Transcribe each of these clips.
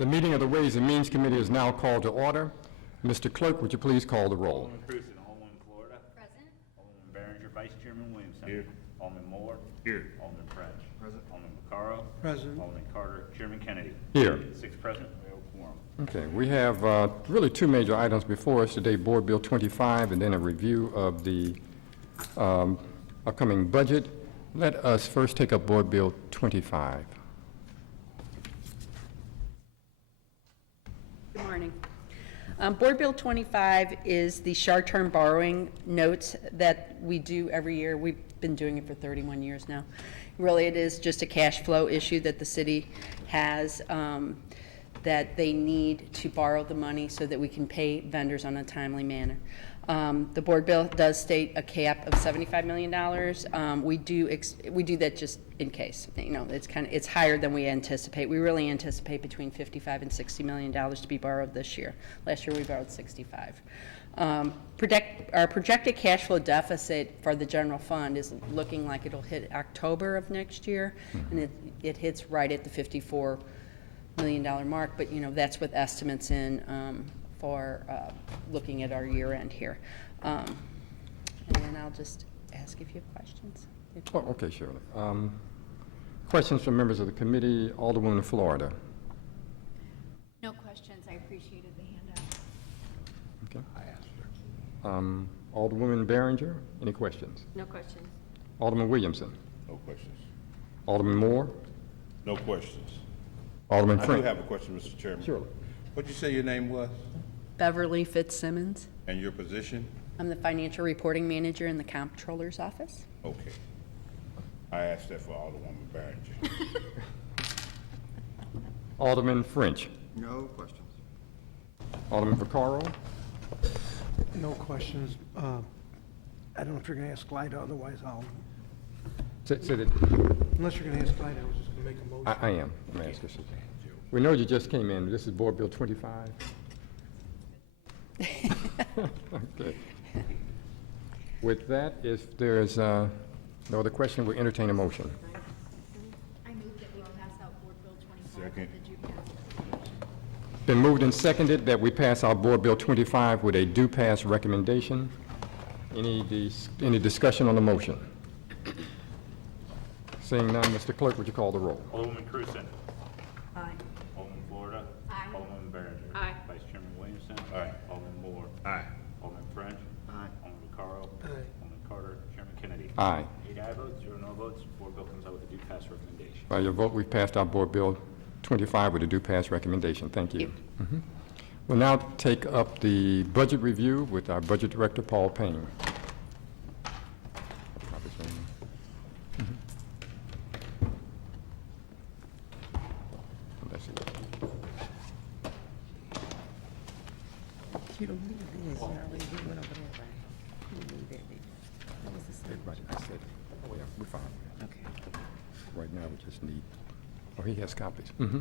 The meeting of the Ways and Means Committee is now called to order. Mr. Clerk, would you please call the roll? Alderman Cruzen, Alderman Florida. Present. Alderman Behringer, Vice Chairman Williamson. Here. Alderman Moore. Here. Alderman French. Present. Alderman Vaccaro. Present. Alderman Carter. Chairman Kennedy. Here. 6 present. We have a quorum. Okay, we have really two major items before us today, Board Bill 25 and then a review of the upcoming budget. Let us first take up Board Bill 25. Good morning. Board Bill 25 is the short-term borrowing notes that we do every year. We've been doing it for 31 years now. Really, it is just a cash flow issue that the city has, that they need to borrow the money so that we can pay vendors on a timely manner. The board bill does state a cap of $75 million. We do that just in case. You know, it's higher than we anticipate. We really anticipate between $55 and $60 million to be borrowed this year. Last year we borrowed 65. Our projected cash flow deficit for the general fund is looking like it'll hit October of next year, and it hits right at the $54 million mark. But you know, that's with estimates in for looking at our year end here. And I'll just ask if you have questions. Oh, okay, Shirley. Questions from members of the committee? Alderwoman Florida. No questions. I appreciated the handout. Okay. I asked her. Alderwoman Behringer, any questions? No questions. Alderman Williamson. No questions. Alderman Moore. No questions. Alderman I do Frank. have a question, Mr. Chairman. Surely. What'd you say your name was Beverly Fitzsimmons. and your position? I'm the financial reporting manager in the comptroller's office. Okay. I asked that for Alderwoman Behringer. Alderman French. No questions. Alderman Vaccaro. No questions. I don't know if you're going to ask Lyda, otherwise I'll, Say that. unless you're going to ask Lyda, I was just going to make a motion. I am. I'm asking. We know you just came in. This is Board Bill 25. Okay. With that, if there is no other question, we'll entertain a motion. I move that we pass out Board Bill 25. Second. With the due pass. Been moved and seconded that we pass our Board Bill 25 with a due pass recommendation. Any discussion on the motion? Seeing none, Mr. Clerk, would you call the roll? Alderman Cruzen. Aye. Alderman Florida. Aye. Alderman Behringer. Aye. Vice Chairman Williamson. Aye. Alderman Moore. Aye. Alderman French. Aye. Alderman Vaccaro. Aye. Alderman Carter. Chairman Kennedy. Aye. 8 aye votes, 0 no votes. Board bill comes out with a due pass recommendation. By your vote, we've passed our Board Bill 25 with a due pass recommendation. Thank you. We'll now take up the budget review with our Budget Director, Paul Payne. You don't need this, you already went over there, right? You don't need that, did you? What was the same? Everybody, I said, oh yeah, we're fine. Okay. Right now, we just need, oh, he has copies. That's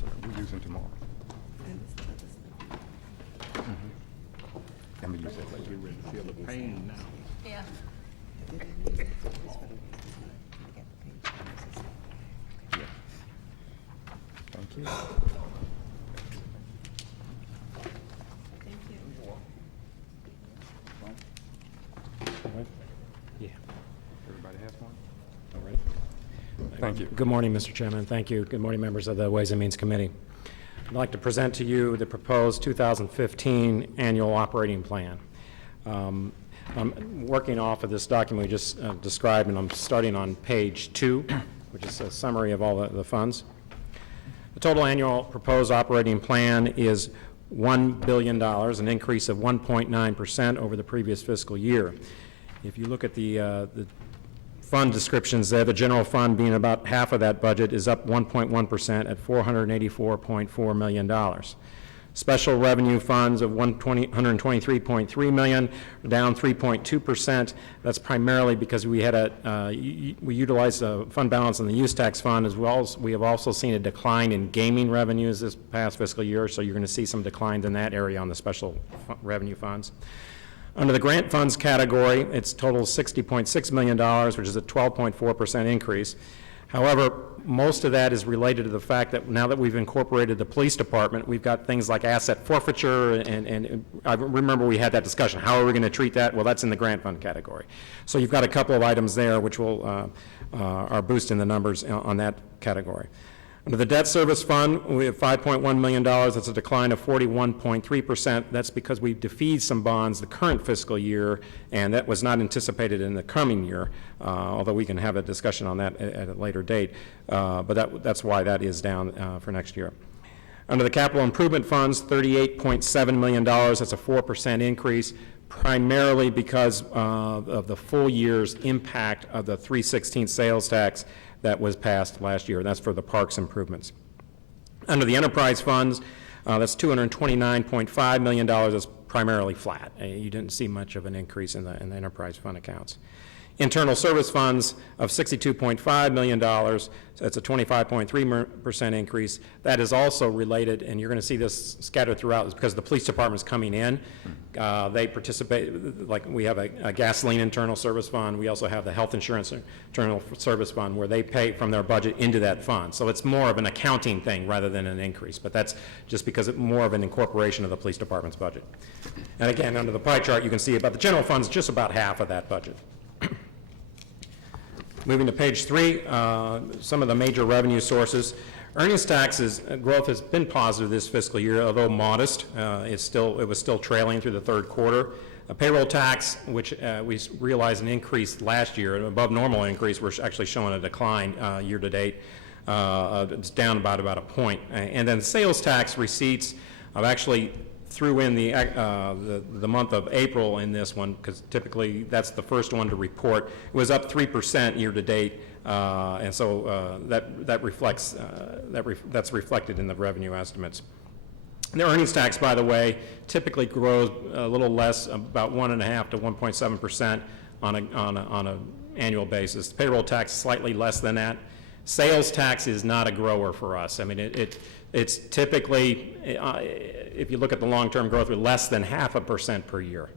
all right, we'll use them tomorrow. And this other stuff. And we use that later. Get ready to feel the pain now. Yeah. Did I need this? This for the- I got the page. This is- Thank you. Thank you. Yeah. Everybody has one? All right. Thank you. Good morning, Mr. Chairman. Thank you. Good morning, members of the Ways and Means Committee. I'd like to present to you the proposed 2015 annual operating plan. I'm working off of this document we just described, and I'm starting on page 2, which is a summary of all the funds. The total annual proposed operating plan is $1 billion, an increase of 1.9% over the previous fiscal year. If you look at the fund descriptions there, the general fund being about half of that budget is up 1.1% at $484.4 million. Special revenue funds of $123.3 million, down 3.2%. That's primarily because we had we utilized a fund balance in the use tax fund, as well as we have also seen a decline in gaming revenues this past fiscal year, so you're going to see some declines in that area on the special revenue funds. Under the grant funds category, it's total $60.6 million, which is a 12.4% increase. However, most of that is related to the fact that now that we've incorporated the police department, we've got things like asset forfeiture, and I remember we had that discussion. How are we going to treat that? Well, that's in the grant fund category. So you've got a couple of items there which will are boosting the numbers on that category. Under the debt service fund, we have $5.1 million. That's a decline of 41.3%. That's because we defeased some bonds the current fiscal year, and that was not anticipated in the coming year, although we can have a discussion on that at a later date. But that's why that is down for next year. Under the capital improvement funds, $38.7 million. That's a 4% increase, primarily because of the full year's impact of the 3/16 sales tax that was passed last year. That's for the parks improvements. Under the enterprise funds, that's $229.5 million. That's primarily flat. You didn't see much of an increase in the enterprise fund accounts. Internal service funds of $62.5 million. So that's a 25.3% increase. That is also related, and you're going to see this scattered throughout, is because the police department's coming in. They participate, like we have a gasoline internal service fund. We also have the health insurance internal service fund where they pay from their budget into that fund. So it's more of an accounting thing rather than an increase, but that's just because it's more of an incorporation of the police department's budget. And again, under the pie chart, you can see about the general funds, just about half of that budget. Moving to page 3, some of the major revenue sources. Earnings taxes growth has been positive this fiscal year, although modest. It was still trailing through the third quarter. A payroll tax, which we realized an increase last year, an above normal increase, we're actually showing a decline year to date. It's down about a point. And then sales tax receipts, I've actually threw in the month of April in this one, because typically that's the first one to report. It was up 3% year to date, and so that reflects that's reflected in the revenue estimates. The earnings tax, by the way, typically grows a little less, about 1.5 to 1.7% on an annual basis. The payroll tax slightly less than that. Sales tax is not a grower for us. I mean, it's typically, if you look at the long-term growth rate, less than 0.5% per year.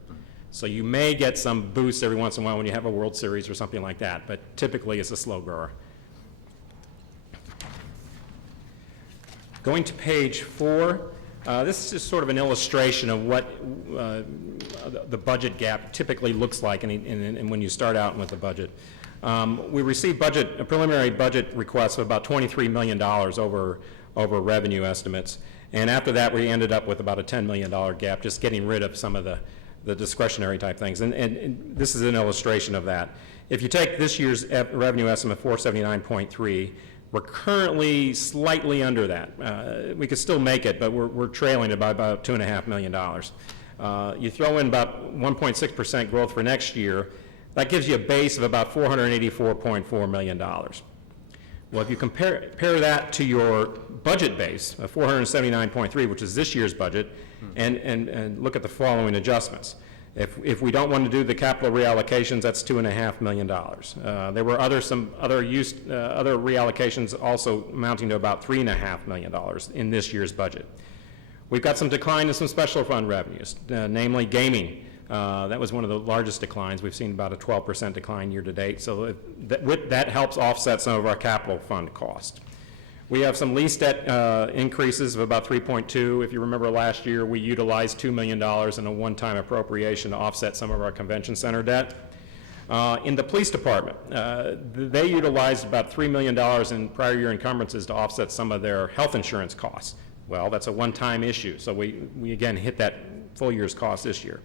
So you may get some boosts every once in a while when you have a World Series or something like that, but typically it's a slow grower. Going to page 4, this is just sort of an illustration of what the budget gap typically looks like and when you start out with the budget. We received a preliminary budget request of about $23 million over revenue estimates. And after that, we ended up with about a $10 million gap, just getting rid of some of the discretionary type things. And this is an illustration of that. If you take this year's revenue estimate, 479.3, we're currently slightly under that. We could still make it, but we're trailing it by about $2.5 million. You throw in about 1.6% growth for next year, that gives you a base of about $484.4 million. Well, if you compare that to your budget base of 479.3, which is this year's budget, and look at the following adjustments. If we don't want to do the capital reallocations, that's $2.5 million. There were other reallocations also amounting to about $3.5 million in this year's budget. We've got some decline in some special fund revenues, namely gaming. That was one of the largest declines. We've seen about a 12% decline year to date. So that helps offset some of our capital fund cost. We have some lease debt increases of about 3.2. If you remember last year, we utilized $2 million in a one-time appropriation to offset some of our convention center debt. In the police department, they utilized about $3 million in prior year encumbrances to offset some of their health insurance costs. Well, that's a one-time issue. So we again hit that full year's cost this year.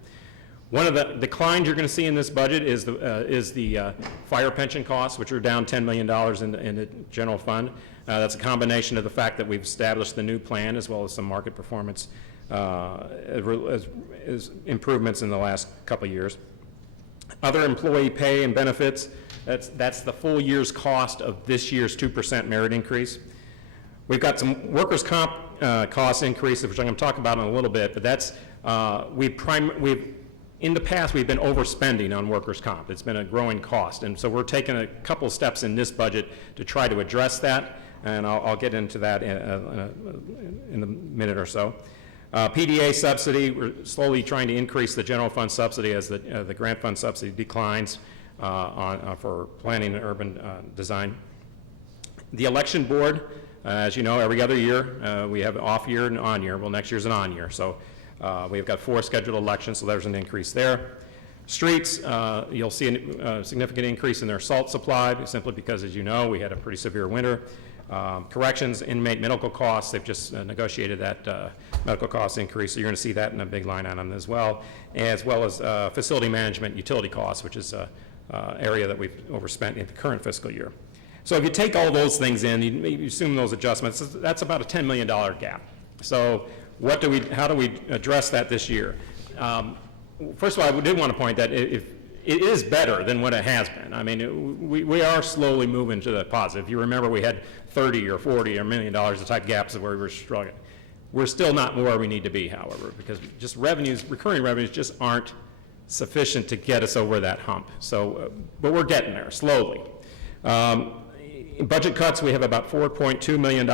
One of the declines you're going to see in this budget is the fire pension costs, which are down $10 million in the general fund. That's a combination of the fact that we've established the new plan as well as some market performance as improvements in the last couple of years. Other employee pay and benefits, that's the full year's cost of this year's 2% merit increase. We've got some workers' comp cost increases, which I'm going to talk about in a little bit, but that's in the past, we've been overspending on workers' comp. It's been a growing cost, and so we're taking a couple steps in this budget to try to address that, and I'll get into that in a minute or so. PDA subsidy, we're slowly trying to increase the general fund subsidy as the grant fund subsidy declines for planning and urban design. The election board, as you know, every other year, we have an off year and on year. Well, next year's an on year. So we've got 4 scheduled elections, so there's an increase there. Streets, you'll see a significant increase in their salt supply, simply because, as you know, we had a pretty severe winter. Corrections, inmate medical costs, they've just negotiated that medical cost increase, so you're going to see that in a big line item as well as facility management utility costs, which is an area that we've overspent in the current fiscal year. So if you take all those things in, you assume those adjustments, that's about a $10 million gap. So how do we address that this year? First of all, I did want to point that if it is better than what it has been. I mean, we are slowly moving to the positive. If you remember, we had 30 or 40 or $1 million of type gaps where we were struggling. We're still not where we need to be, however, because just recurring revenues just aren't sufficient to get us over that hump. So, but we're getting there slowly. In budget cuts, we have about $4.2 million.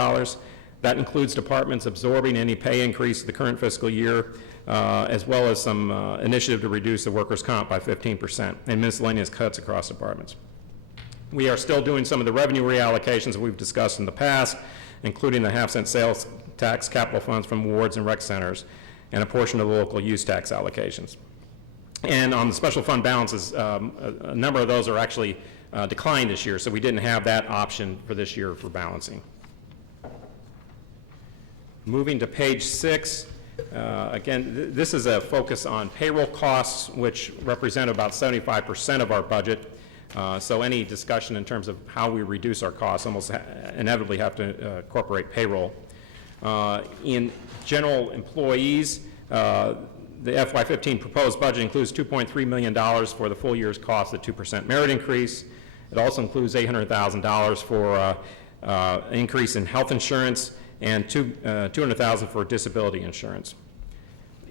That includes departments absorbing any pay increase the current fiscal year, as well as some initiative to reduce the workers' comp by 15% and miscellaneous cuts across departments. We are still doing some of the revenue reallocations that we've discussed in the past, including the half-cent sales tax, capital funds from wards and rec centers, and a portion of the local use tax allocations. And on the special fund balances, a number of those are actually declined this year, so we didn't have that option for this year for balancing. Moving to page 6, again, this is a focus on payroll costs, which represent about 75% of our budget. So any discussion in terms of how we reduce our costs almost inevitably have to incorporate payroll. In general employees, the FY15 proposed budget includes $2.3 million for the full year's cost at 2% merit increase. It also includes $800,000 for an increase in health insurance and $200,000 for disability insurance.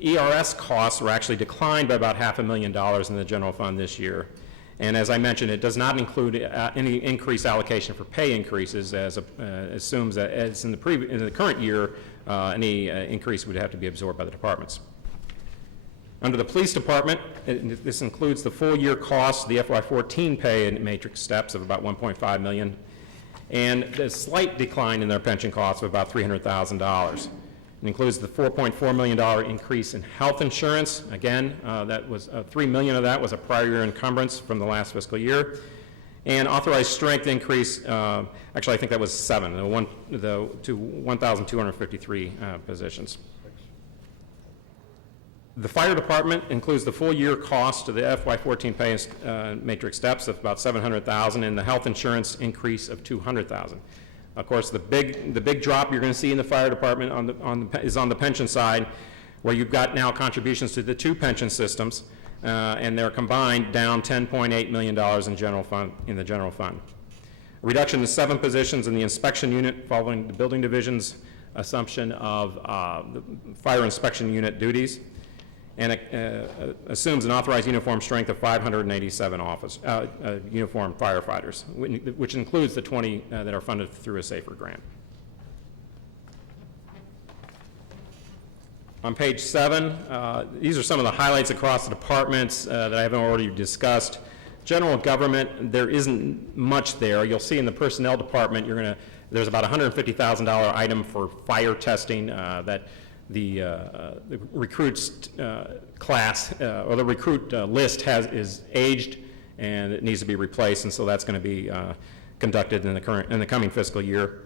ERS costs were actually declined by about $500,000 in the general fund this year. And as I mentioned, it does not include any increased allocation for pay increases, as assumes that as in the current year, any increase would have to be absorbed by the departments. Under the police department, this includes the full year cost, the FY14 pay and matrix steps of about $1.5 million, and a slight decline in their pension costs of about $300,000. It includes the $4.4 million increase in health insurance. Again, that was $3 million of that was a prior year encumbrance from the last fiscal year. And authorized strength increase, actually I think that was 7, to 1,253 positions. The fire department includes the full year cost of the FY14 pay matrix steps of about $700,000 and the health insurance increase of $200,000. Of course, the big drop you're going to see in the fire department is on the pension side, where you've got now contributions to the 2 pension systems, and they're combined down $10.8 million in the general fund. A reduction to 7 positions in the inspection unit following the building division's assumption of the fire inspection unit duties, and it assumes an authorized uniform strength of 587 uniformed firefighters, which includes the 20 that are funded through a SAFER grant. On page 7, these are some of the highlights across the departments that I haven't already discussed. General government, there isn't much there. You'll see in the personnel department, there's about a $150,000 item for fire testing that the recruits class or the recruit list is aged and it needs to be replaced, and so that's going to be conducted in the coming fiscal year.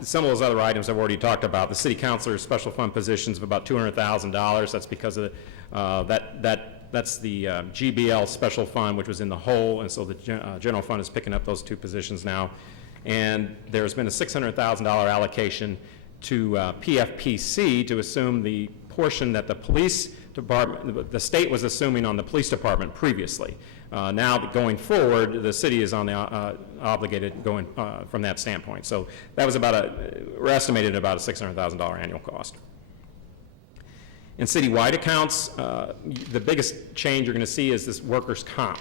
Some of those other items I've already talked about. The city councilor's special fund positions of about $200,000. That's because of that's the GBL special fund, which was in the hole, and so the general fund is picking up those 2 positions now. And there's been a $600,000 allocation to PFPC to assume the portion that the police department, the state was assuming on the police department previously. Now going forward, the city is on the obligated going from that standpoint. So that was we're estimated about a $600,000 annual cost. In citywide accounts, the biggest change you're going to see is this workers' comp.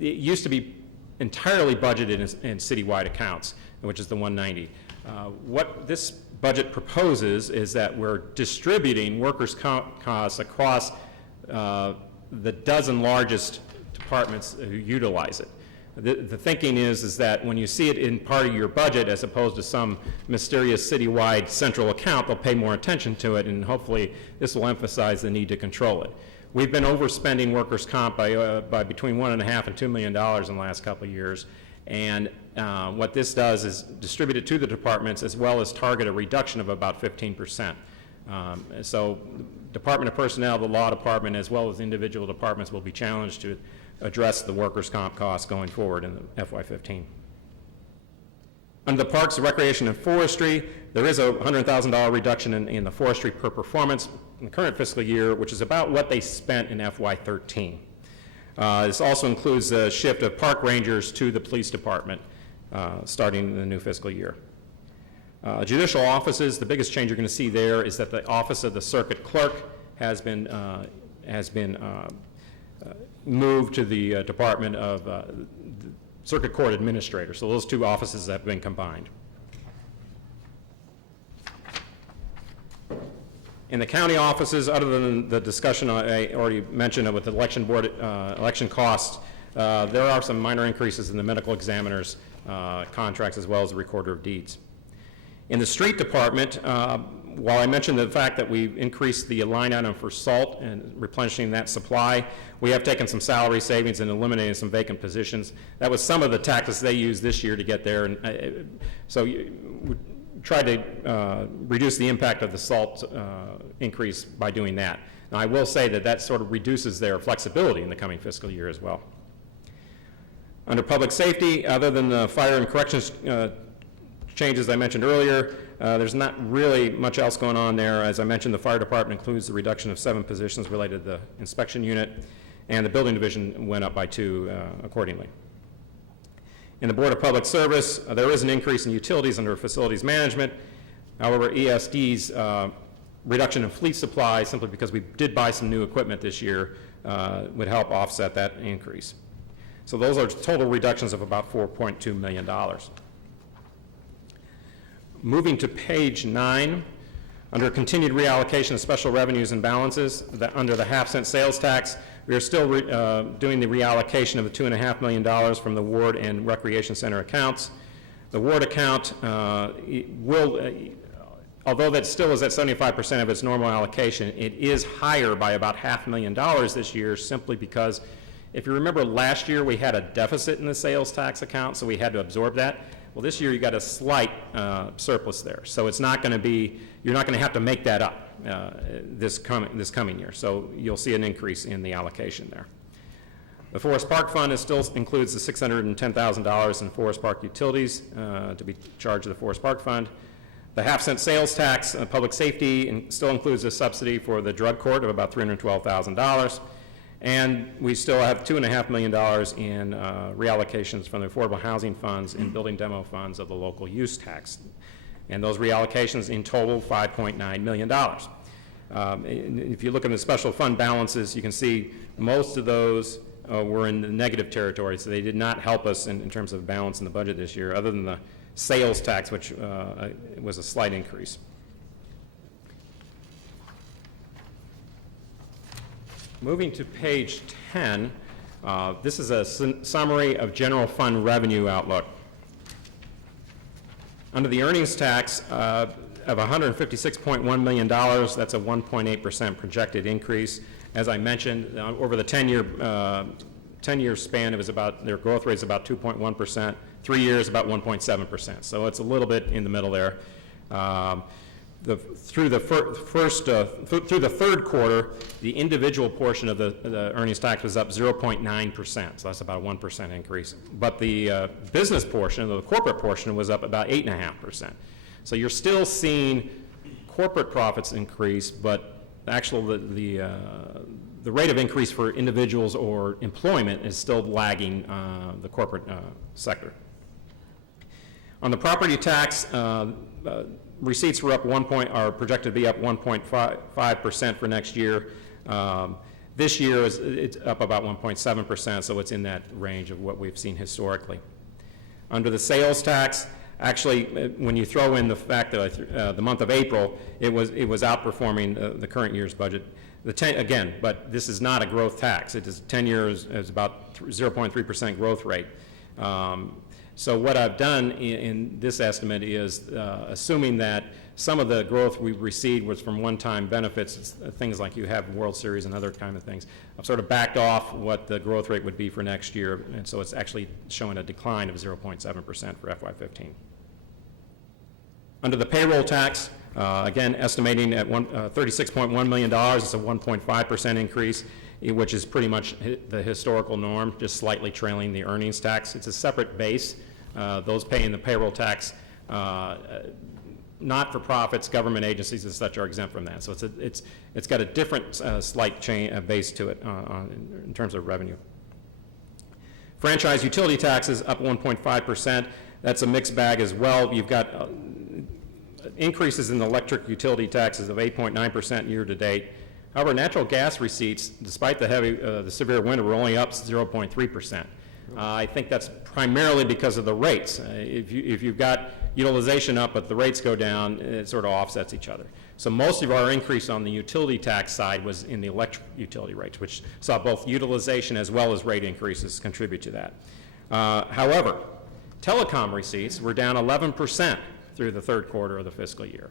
It used to be entirely budgeted in citywide accounts, which is the 190. What this budget proposes is that we're distributing workers' comp costs across the dozen largest departments who utilize it. The thinking is that when you see it in part of your budget as opposed to some mysterious citywide central account, they'll pay more attention to it, and hopefully this will emphasize the need to control it. We've been overspending workers' comp by between $1.5 and $2 million in the last couple of years, and what this does is distribute it to the departments as well as target a reduction of about 15%. So Department of Personnel, the Law Department, as well as individual departments will be challenged to address the workers' comp costs going forward in the FY15. Under the Parks, Recreation, and Forestry, there is a $100,000 reduction in the forestry per performance in the current fiscal year, which is about what they spent in FY13. This also includes the shift of park rangers to the police department starting in the new fiscal year. Judicial offices, the biggest change you're going to see there is that the Office of the Circuit Clerk has been moved to the Department of the Circuit Court Administrator. So those two offices have been combined. In the county offices, other than the discussion I already mentioned with the election board election costs, there are some minor increases in the medical examiners' contracts as well as the recorder of deeds. In the street department, while I mentioned the fact that we've increased the line item for salt and replenishing that supply, we have taken some salary savings and eliminated some vacant positions. That was some of the tactics they used this year to get there, and so we tried to reduce the impact of the salt increase by doing that. Now, I will say that that sort of reduces their flexibility in the coming fiscal year as well. Under public safety, other than the fire and corrections changes I mentioned earlier, there's not really much else going on there. As I mentioned, the fire department includes the reduction of 7 positions related to the inspection unit, and the building division went up by 2 accordingly. In the Board of Public Service, there is an increase in utilities under facilities management. However, ESD's reduction in fleet supply, simply because we did buy some new equipment this year, would help offset that increase. So those are total reductions of about $4.2 million. Moving to page 9, under continued reallocation of special revenues and balances, under the half-cent sales tax, we are still doing the reallocation of the $2.5 million from the Ward and Recreation Center accounts. The Ward account will, although that still is at 75% of its normal allocation, it is higher by about $500,000 this year, simply because, if you remember last year, we had a deficit in the sales tax account, so we had to absorb that. Well, this year you got a slight surplus there, so it's not going to be, you're not going to have to make that up this coming year. So you'll see an increase in the allocation there. The Forest Park Fund still includes the $610,000 in Forest Park utilities to be charged to the Forest Park Fund. The half-cent sales tax, public safety, still includes a subsidy for the drug court of about $312,000. And we still have $2.5 million in reallocations from the affordable housing funds and building demo funds of the local use tax. And those reallocations in total, $5.9 million. If you look at the special fund balances, you can see most of those were in the negative territory, so they did not help us in terms of balance in the budget this year, other than the sales tax, which was a slight increase. Moving to page 10, this is a summary of general fund revenue outlook. Under the earnings tax of $156.1 million, that's a 1.8% projected increase. As I mentioned, over the 10-year span, it was about, their growth rate is about 2.1%. 3 years, about 1.7%. So it's a little bit in the middle there. Through the third quarter, the individual portion of the earnings tax was up 0.9%, so that's about a 1% increase. But the business portion, the corporate portion, was up about 8.5%. So you're still seeing corporate profits increase, but the rate of increase for individuals or employment is still lagging the corporate sector. On the property tax, receipts were up are projected to be up 1.5% for next year. This year it's up about 1.7%, so it's in that range of what we've seen historically. Under the sales tax, actually, when you throw in the fact that the month of April, it was outperforming the current year's budget. Again, but this is not a growth tax. It is 10 years is about 0.3% growth rate. So what I've done in this estimate is, assuming that some of the growth we received was from one-time benefits, things like you have World Series and other kind of things, I've sort of backed off what the growth rate would be for next year, and so it's actually showing a decline of 0.7% for FY15. Under the payroll tax, again, estimating at $36.1 million, it's a 1.5% increase, which is pretty much the historical norm, just slightly trailing the earnings tax. It's a separate base. Those paying the payroll tax, not-for-profits, government agencies and such are exempt from that. So it's got a different slight base to it in terms of revenue. Franchise utility taxes up 1.5%. That's a mixed bag as well. You've got increases in electric utility taxes of 8.9% year to date. However, natural gas receipts, despite the severe winter, were only up 0.3%. I think that's primarily because of the rates. If you've got utilization up but the rates go down, it sort of offsets each other. So most of our increase on the utility tax side was in the electric utility rates, which saw both utilization as well as rate increases contribute to that. However, telecom receipts were down 11% through the third quarter of the fiscal year.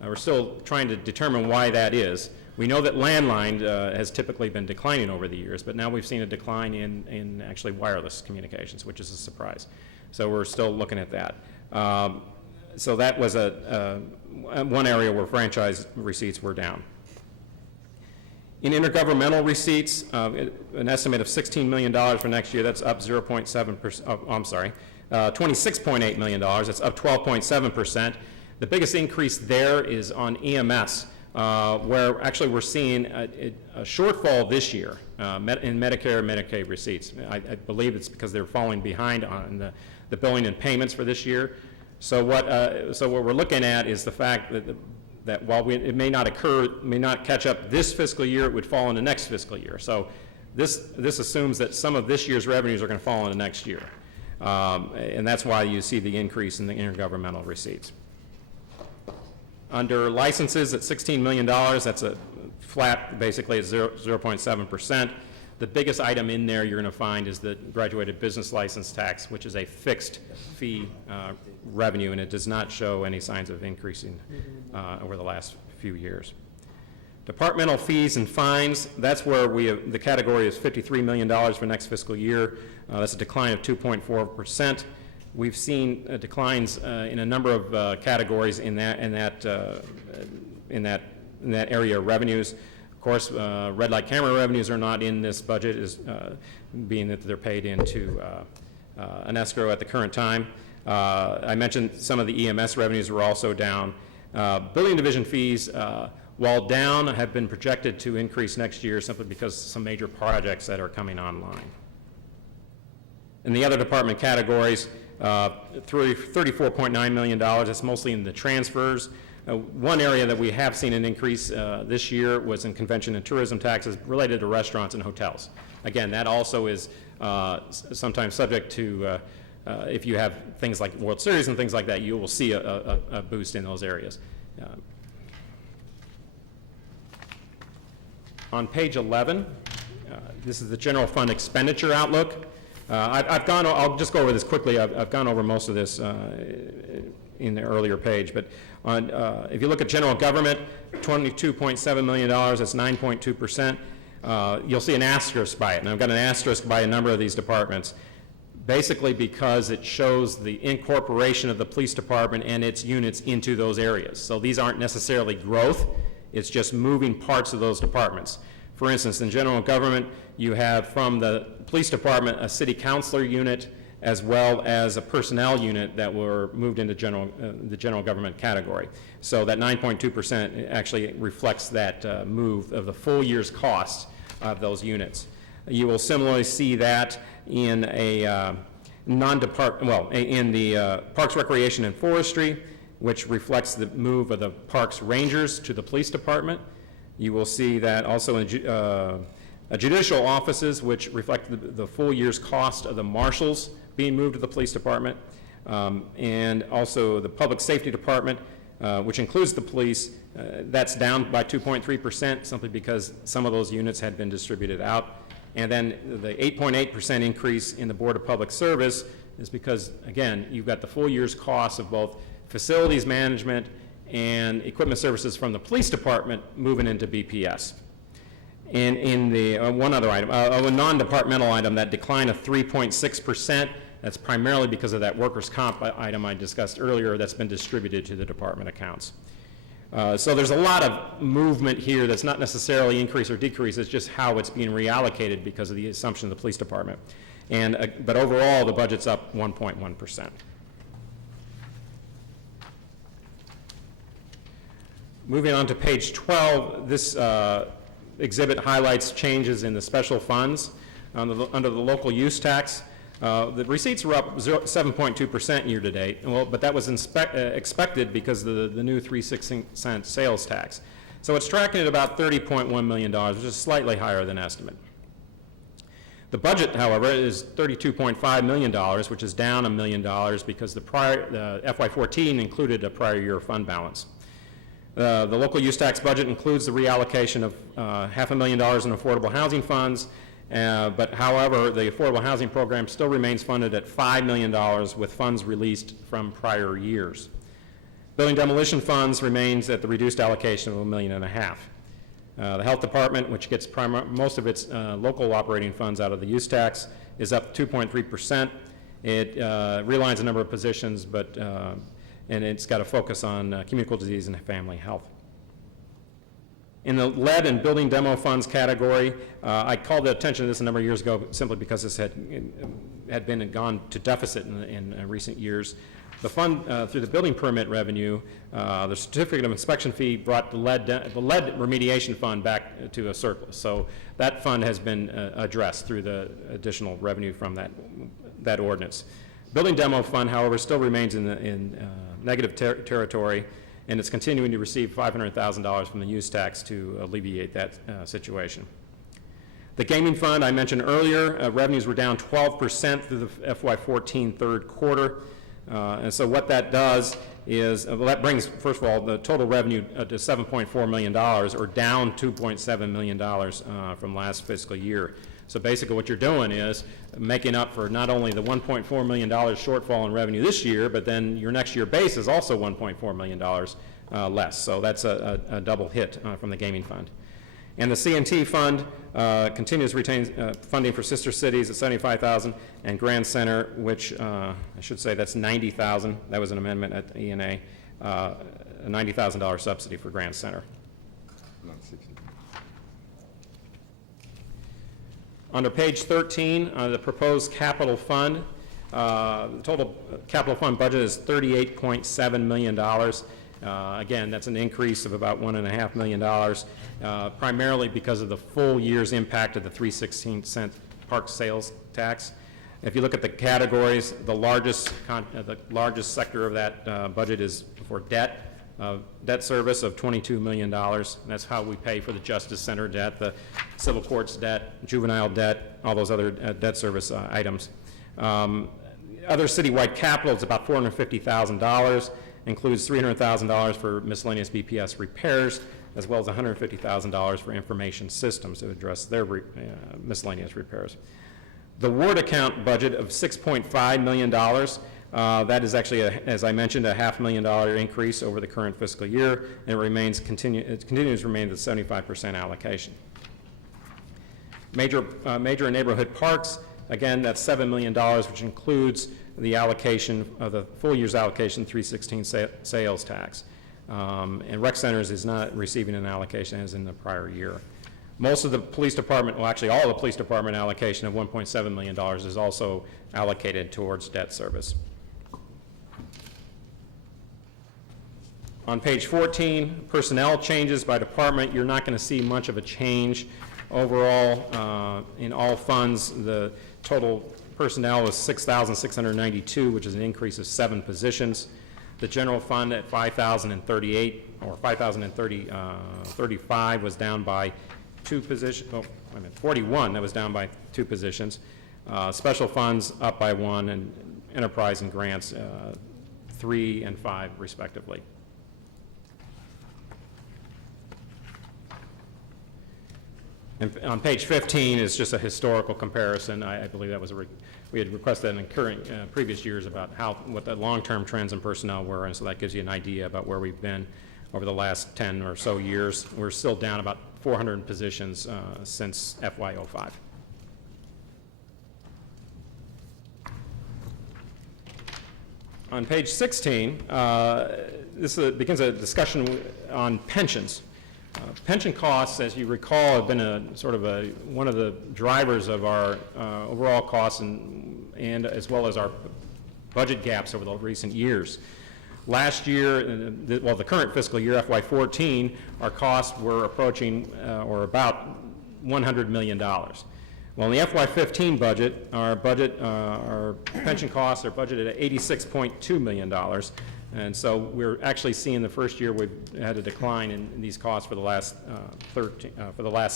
We're still trying to determine why that is. We know that landline has typically been declining over the years, but now we've seen a decline in actually wireless communications, which is a surprise. So we're still looking at that. So that was one area where franchise receipts were down. In intergovernmental receipts, an estimate of $16 million for next year, that's up 0.7%, I'm sorry, $26.8 million, that's up 12.7%. The biggest increase there is on EMS, where actually we're seeing a shortfall this year in Medicare and Medicaid receipts. I believe it's because they're falling behind on the billing and payments for this year. So what we're looking at is the fact that while it may not catch up this fiscal year, it would fall into next fiscal year. So this assumes that some of this year's revenues are going to fall into next year. And that's why you see the increase in the intergovernmental receipts. Under licenses at $16 million, that's a flat, basically at 0.7%. The biggest item in there you're going to find is the graduated business license tax, which is a fixed fee revenue, and it does not show any signs of increasing over the last few years. Departmental fees and fines, that's where the category is $53 million for next fiscal year. That's a decline of 2.4%. We've seen declines in a number of categories in that area of revenues. Of course, red light camera revenues are not in this budget, being that they're paid into an escrow at the current time. I mentioned some of the EMS revenues were also down. Building division fees, while down, have been projected to increase next year simply because of some major projects that are coming online. In the other department categories, $34.9 million, that's mostly in the transfers. One area that we have seen an increase this year was in convention and tourism taxes related to restaurants and hotels. Again, that also is sometimes subject to, if you have things like World Series and things like that, you will see a boost in those areas. On page 11, this is the general fund expenditure outlook. I'll just go over this quickly. I've gone over most of this in the earlier page, but if you look at general government, $22.7 million, that's 9.2%. You'll see an asterisk by it, and I've got an asterisk by a number of these departments, basically because it shows the incorporation of the police department and its units into those areas. So these aren't necessarily growth, it's just moving parts of those departments. For instance, in general government, you have from the police department a city councilor unit as well as a personnel unit that were moved into the general government category. So that 9.2% actually reflects that move of the full year's cost of those units. You will similarly see that in a in the Parks, Recreation, and Forestry, which reflects the move of the Parks Rangers to the police department. You will see that also in judicial offices, which reflect the full year's cost of the marshals being moved to the police department, and also the public safety department, which includes the police. That's down by 2.3% simply because some of those units had been distributed out. And then the 8.8% increase in the Board of Public Service is because, again, you've got the full year's costs of both facilities management and equipment services from the police department moving into BPS. And in the, one other item, a non-departmental item, that decline of 3.6%, that's primarily because of that workers' comp item I discussed earlier that's been distributed to the department accounts. So there's a lot of movement here that's not necessarily increase or decrease, it's just how it's being reallocated because of the assumption of the police department. And, but overall, the budget's up 1.1%. Moving on to page 12, this exhibit highlights changes in the special funds. Under the local use tax, the receipts were up 7.2% year to date, well, but that was expected because of the new 3/16 sales tax. So it's tracking at about $30.1 million, which is slightly higher than estimate. The budget, however, is $32.5 million, which is down $1 million because the FY14 included a prior year fund balance. The local use tax budget includes the reallocation of $500,000 in affordable housing funds, but however, the affordable housing program still remains funded at $5 million with funds released from prior years. Building demolition funds remains at the reduced allocation of $1.5 million. The health department, which gets most of its local operating funds out of the use tax, is up 2.3%. It realigns a number of positions, but and it's got a focus on communicable disease and family health. In the lead and building demo funds category, I called the attention to this a number of years ago simply because this had been gone to deficit in recent years. The fund, through the building permit revenue, the certificate of inspection fee brought the lead remediation fund back to a surplus. So that fund has been addressed through the additional revenue from that ordinance. Building demo fund, however, still remains in negative territory, and it's continuing to receive $500,000 from the use tax to alleviate that situation. The gaming fund, I mentioned earlier, revenues were down 12% through the FY14 third quarter. And so what that does is, well, that brings, first of all, the total revenue to $7.4 million, or down $2.7 million from last fiscal year. So basically what you're doing is making up for not only the $1.4 million shortfall in revenue this year, but then your next year base is also $1.4 million less. So that's a double hit from the gaming fund. And the CNT fund continues to retain funding for sister cities at $75,000, and Grand Center, which I should say that's $90,000. That was an amendment at the ENA, a $90,000 subsidy for Grand Center. Not 60. Under page 13, the proposed capital fund, the total capital fund budget is $38.7 million. Again, that's an increase of about $1.5 million, primarily because of the full year's impact of the 3/16 park sales tax. If you look at the categories, the largest sector of that budget is for debt service of $22 million. And that's how we pay for the Justice Center debt, the civil courts debt, juvenile debt, all those other debt service items. Other citywide capital is about $450,000. Includes $300,000 for miscellaneous BPS repairs, as well as $150,000 for information systems to address their miscellaneous repairs. The ward account budget of $6.5 million, that is actually, as I mentioned, a $500,000 increase over the current fiscal year, and it continues to remain the 75% allocation. Major and neighborhood parks, again, that's $7 million, which includes the allocation of the full year's allocation 3/16 sales tax. And rec centers is not receiving an allocation as in the prior year. Most of the police department, well actually all the police department allocation of $1.7 million is also allocated towards debt service. On page 14, personnel changes by department, you're not going to see much of a change. Overall, in all funds, the total personnel was 6,692, which is an increase of 7 positions. The general fund at 5,038 or 5,035 was down by 2 positions. Oh, wait a minute, 41. That was down by 2 positions. Special funds up by 1, and enterprise and grants 3 and 5 respectively. And on page 15 is just a historical comparison. I believe that was we had requested in previous years about what the long-term trends in personnel were, and so that gives you an idea about where we've been over the last 10 or so years. We're still down about 400 positions since FY05. On page 16, this begins a discussion on pensions. Pension costs, as you recall, have been one of the drivers of our overall costs and as well as our budget gaps over the recent years. Last year, the current fiscal year, FY14, our costs were approaching or about $100 million. Well, in the FY15 budget, our pension costs are budgeted at $86.2 million. And so we're actually seeing the first year we've had a decline in these costs for the last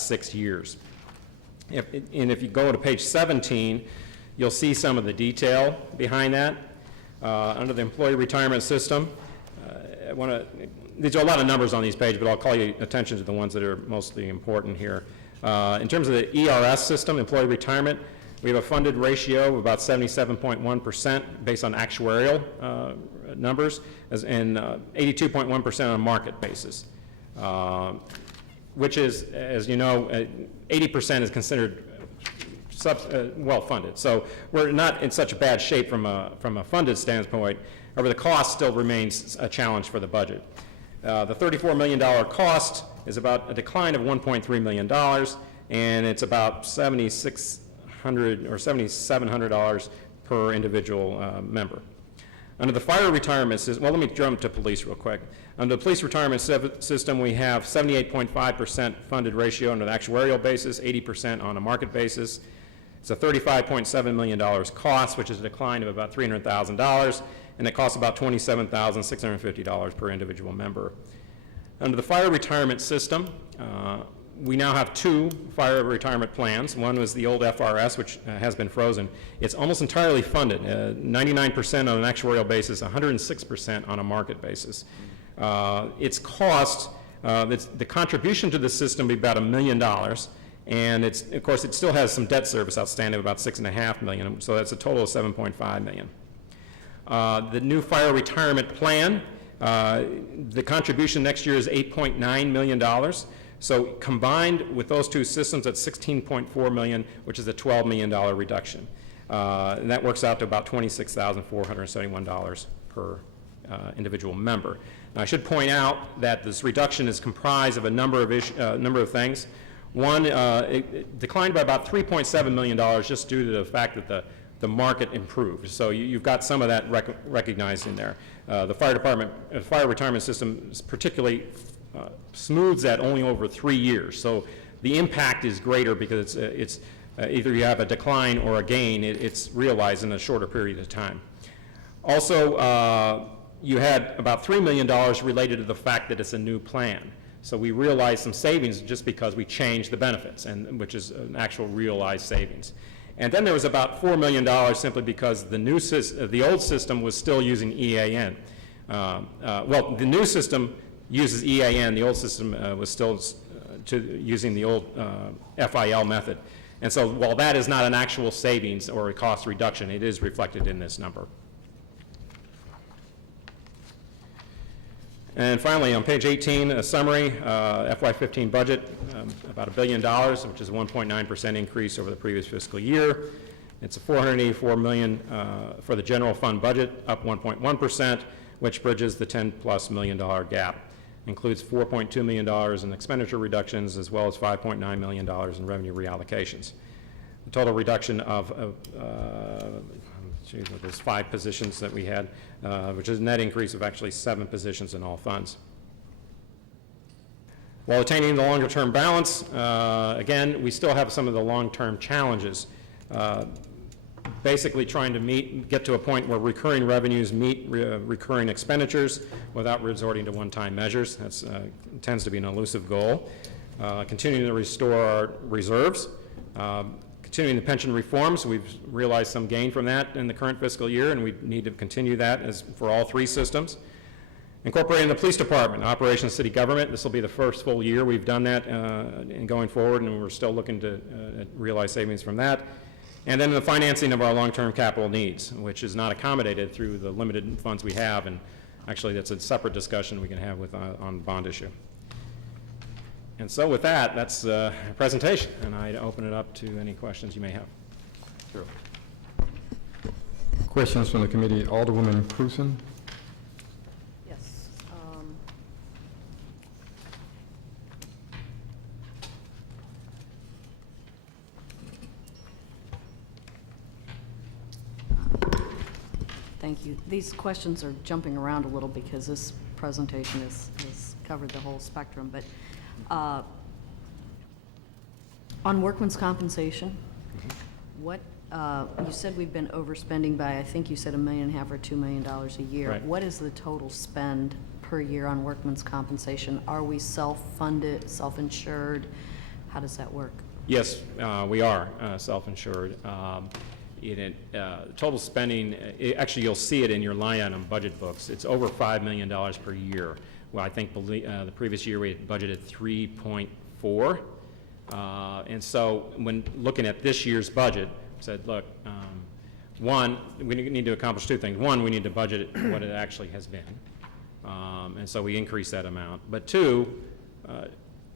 6 years. If you go to page 17, you'll see some of the detail behind that. Under the employee retirement system, these are a lot of numbers on these pages, but I'll call your attention to the ones that are mostly important here. In terms of the ERS system, employee retirement, we have a funded ratio of about 77.1% based on actuarial numbers, and 82.1% on a market basis, which is, as you know, 80% is considered well-funded. So we're not in such a bad shape from a funded standpoint. However, the cost still remains a challenge for the budget. The $34 million cost is about a decline of $1.3 million, and it's about $7,600 or $7,700 per individual member. Under the fire retirement system, well, let me jump to police real quick. Under the police retirement system, we have 78.5% funded ratio under the actuarial basis, 80% on a market basis. It's a $35.7 million cost, which is a decline of about $300,000, and it costs about $27,650 per individual member. Under the fire retirement system, we now have 2 fire retirement plans. One was the old FRS, which has been frozen. It's almost entirely funded, 99% on an actuarial basis, 106% on a market basis. Its cost, the contribution to the system would be about $1 million, and of course, it still has some debt service outstanding of about $6.5 million, so that's a total of $7.5 million. The new fire retirement plan, the contribution next year is $8.9 million. So combined with those 2 systems, that's $16.4 million, which is a $12 million reduction. And that works out to about $26,471 per individual member. Now, I should point out that this reduction is comprised of a number of things. One, it declined by about $3.7 million just due to the fact that the market improved. So you've got some of that recognized in there. The fire retirement system is particularly smooths that only over 3 years. So the impact is greater because it's either you have a decline or a gain. It's realized in a shorter period of time. Also, you had about $3 million related to the fact that it's a new plan. So we realized some savings just because we changed the benefits, which is an actual realized savings. And then there was about $4 million simply because the old system was still using EAN. Well, the new system uses EAN. The old system was still using the old FIL method. And so while that is not an actual savings or a cost reduction, it is reflected in this number. And finally, on page 18, a summary, FY15 budget, about $1 billion, which is a 1.9% increase over the previous fiscal year. It's a $484 million for the general fund budget, up 1.1%, which bridges the $10+ million gap. Includes $4.2 million in expenditure reductions, as well as $5.9 million in revenue reallocations. The total reduction of there's 5 positions that we had, which is a net increase of actually 7 positions in all funds. While attaining the longer-term balance, again, we still have some of the long-term challenges. Basically trying to get to a point where recurring revenues meet recurring expenditures without resorting to one-time measures. That tends to be an elusive goal. Continuing to restore our reserves. Continuing the pension reforms, we've realized some gain from that in the current fiscal year, and we need to continue that for all 3 systems. Incorporating the police department, operations city government, this will be the first full year we've done that and going forward, and we're still looking to realize savings from that. And then the financing of our long-term capital needs, which is not accommodated through the limited funds we have, and actually that's a separate discussion we can have with on bond issue. And so with that, that's a presentation, and I'd open it up to any questions you may have. Sure. Questions from the committee. Alderwoman Cruzen. Yes. Thank you. These questions are jumping around a little because this presentation has covered the whole spectrum, but on workman's compensation, what, you said we've been overspending by, I think you said $1.5 million or $2 million a year. Right. What is the total spend per year on workman's compensation? Are we self-funded, self-insured? How does that work? Yes, we are self-insured. Total spending, actually, you'll see it in your line item budget books. It's over $5 million per year. Well, I think the previous year we had budgeted 3.4. And so when looking at this year's budget, said, look, one, we need to accomplish two things. One, we need to budget what it actually has been. And so we increased that amount. But two,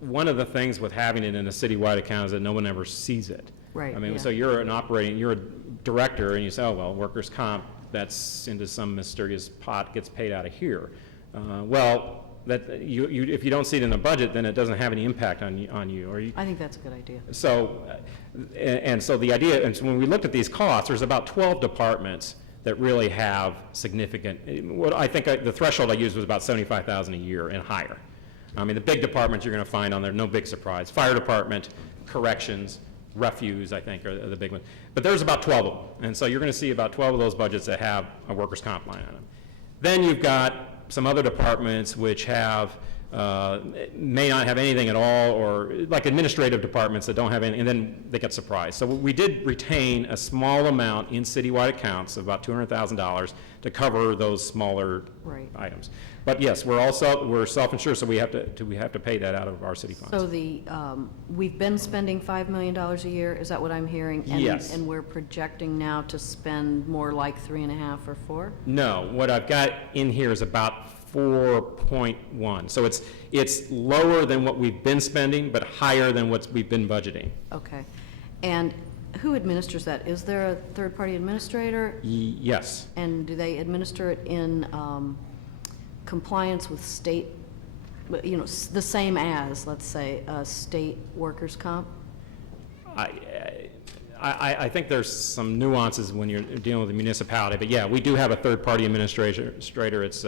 one of the things with having it in a citywide account is that no one ever sees it. Right, I mean, yeah. so you're a director, and you say, oh, well, workers' comp, that's into some mysterious pot, gets paid out of here. Well, that if you don't see it in the budget, then it doesn't have any impact on you. Or you, I think that's a good idea. so, and so the idea, and so when we looked at these costs, there's about 12 departments that really have significant, what I think the threshold I used was about $75,000 a year and higher. I mean, the big departments you're going to find on there, no big surprise. Fire department, corrections, refuse, I think, are the big ones. But there's about 12 of them. And so you're going to see about 12 of those budgets that have a workers' comp line on them. Then you've got some other departments which have, may not have anything at all, or like administrative departments that don't have any, and then they get surprised. So we did retain a small amount in citywide accounts of about $200,000 to cover those smaller Right. items. But yes, we're self-insured, so we have to pay that out of our city funds. So we've been spending $5 million a year, is that what I'm hearing? Yes. And we're projecting now to spend more like 3.5 or 4? No, what I've got in here is about 4.1. So it's lower than what we've been spending, but higher than what we've been budgeting. Okay. And who administers that? Is there a third-party administrator? Yes. And do they administer it in compliance with state, you know, the same as, let's say, state workers' comp? I think there's some nuances when you're dealing with a municipality, but yeah, we do have a third-party administrator. It's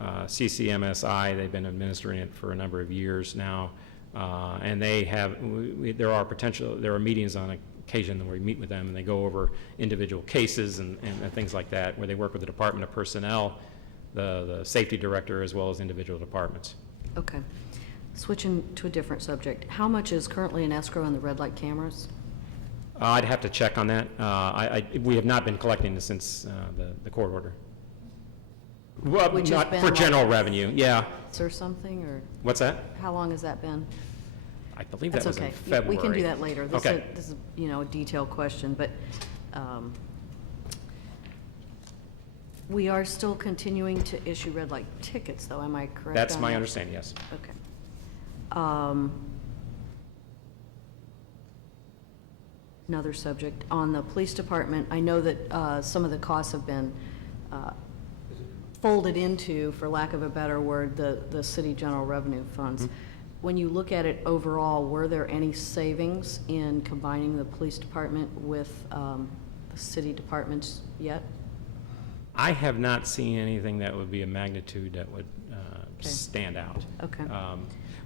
CCMSI. They've been administering it for a number of years now, and they have. There are meetings on occasion where we meet with them, and they go over individual cases and things like that, where they work with the Department of Personnel, the safety director, as well as individual departments. Okay. Switching to a different subject, how much is currently in escrow on the red light cameras? I'd have to check on that. We have not been collecting this since the court order. Well, Which has not been for like- general revenue, yeah. Or something, or What's that? how long has that been? I believe that That's was in okay. February. We can do that later. Okay. This is, you know, a detailed question, but we are still continuing to issue red light tickets, though, am I correct? That's on my that? understanding, yes. Okay. Another subject, on the police department, I know that some of the costs have been folded into, for lack of a better word, the city general revenue funds. When you look at it overall, were there any savings in combining the police department with the city departments yet? I have not seen anything that would be a magnitude that would Okay. stand out. Okay.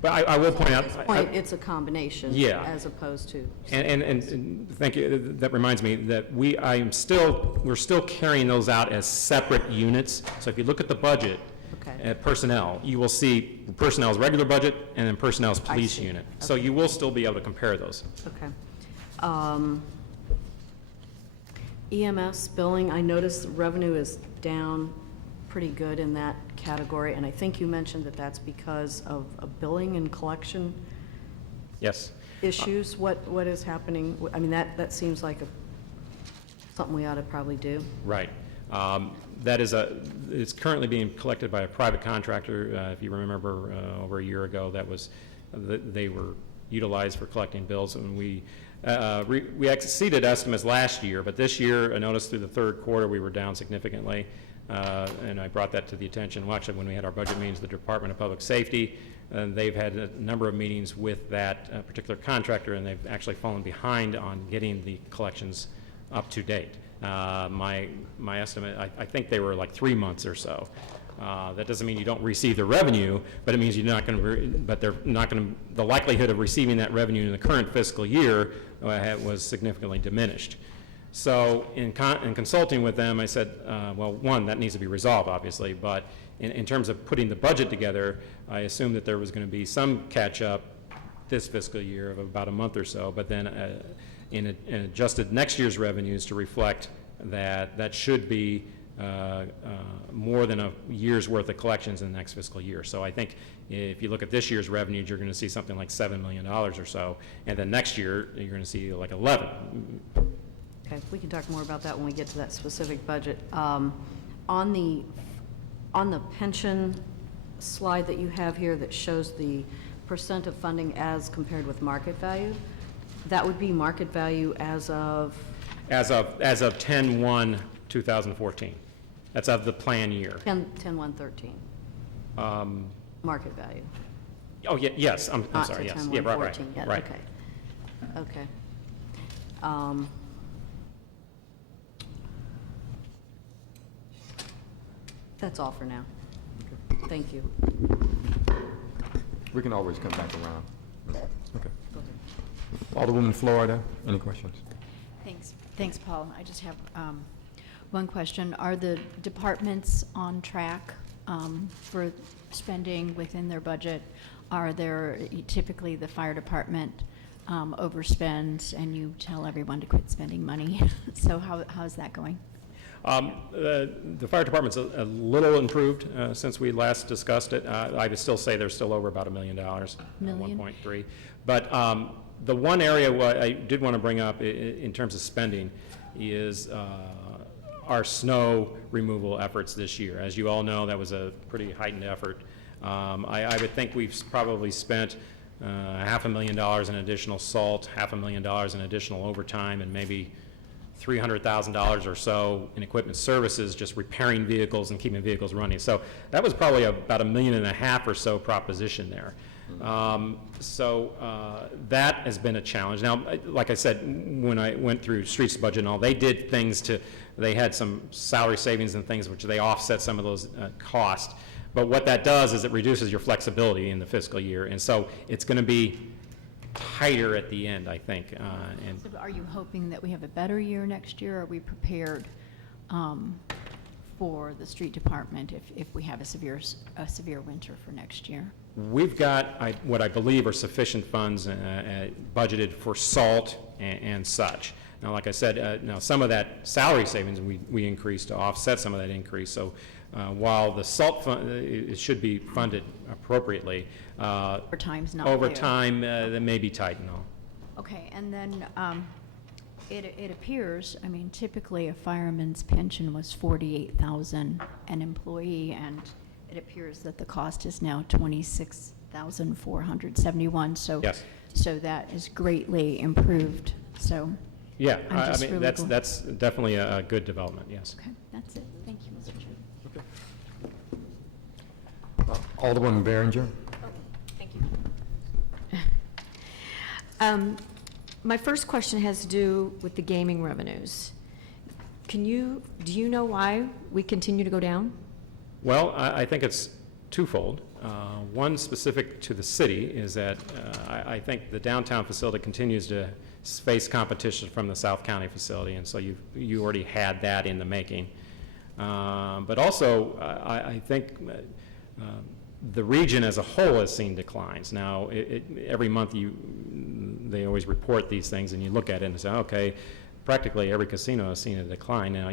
But I will point out. At this point, it's a combination. Yeah. As opposed to. And thank you, that reminds me that we're still carrying those out as separate units. So if you look at the budget, Okay. at personnel, you will see personnel's regular budget and then personnel's police see. unit. So you will still be able to compare those. Okay. EMS billing, I noticed the revenue is down pretty good in that category, and I think you mentioned that that's because of a billing and collection Yes. issues. What is happening? I mean, that seems like something we ought to probably do. Right. That is it's currently being collected by a private contractor. If you remember, over a year ago, they were utilized for collecting bills, and we exceeded estimates last year, but this year, I noticed through the third quarter, we were down significantly, and I brought that to the attention. Well, actually, when we had our budget meetings, the Department of Public Safety, they've had a number of meetings with that particular contractor, and they've actually fallen behind on getting the collections up to date. My estimate, I think they were like 3 months or so. That doesn't mean you don't receive the revenue, but it means you're not going to, but they're not going to, the likelihood of receiving that revenue in the current fiscal year was significantly diminished. So in consulting with them, I said, well, one, that needs to be resolved, obviously, but in terms of putting the budget together, I assumed that there was going to be some catch-up this fiscal year of about a month or so, but then in adjusted next year's revenues to reflect that should be more than a year's worth of collections in the next fiscal year. So I think if you look at this year's revenues, you're going to see something like $7 million or so, and then next year you're going to see like 11. Okay, we can talk more about that when we get to that specific budget. On the pension slide that you have here that shows the percent of funding as compared with market value, that would be market value as of? As of 10/1/2014. That's of the plan year. 10/1/13. Market value. Oh, yeah, yes, I'm Not sorry, to yes. Yeah, right, 10/1/14 yet, right. okay. That's all for now. Thank you. We can always come back around. Okay. Go ahead. Alderwoman Florida, any questions? Thanks, Paul. I just have one question. Are the departments on track for spending within their budget? Are there, typically the fire department overspends and you tell everyone to quit spending money? So how's that going? The fire department's a little improved since we last discussed it. I would still say they're still over about $1 million, Million? 1.3. But the one area what I did want to bring up in terms of spending is our snow removal efforts this year. As you all know, that was a pretty heightened effort. I would think we've probably spent $500,000 in additional salt, $500,000 in additional overtime, and maybe $300,000 or so in equipment services, just repairing vehicles and keeping vehicles running. So that was probably about $1.5 million or so proposition there. That has been a challenge. Now, like I said, when I went through streets budget and all, they did things they had some salary savings and things which they offset some of those costs. But what that does is it reduces your flexibility in the fiscal year. And so it's going to be tighter at the end, I think. So are you hoping that we have a better year next year? Or are we prepared for the street department if we have a severe winter for next year? We've got what I believe are sufficient funds budgeted for salt and such. Now, like I said, now some of that salary savings we increased to offset some of that increase. So while the salt fund it should be funded appropriately, Overtime's not over there. time that may be tight and all. Okay, and then it appears, I mean, typically a fireman's pension was $48,000 an employee, and it appears that the cost is now $26,471. So Yes. So that is greatly improved. So Yeah, I'm I just mean really that's definitely a good development. Yes. okay, that's it. Thank you, Mr. Chairman. Alderwoman Behringer? Thank you. My first question has to do with the gaming revenues. Do you know why we continue to go down? Well, I think it's twofold. One specific to the city is that I think the downtown facility continues to face competition from the South County facility, and so you already had that in the making. But also, I think the region as a whole has seen declines. Now, every month they always report these things, and you look at it and say, okay, practically every casino has seen a decline. Now,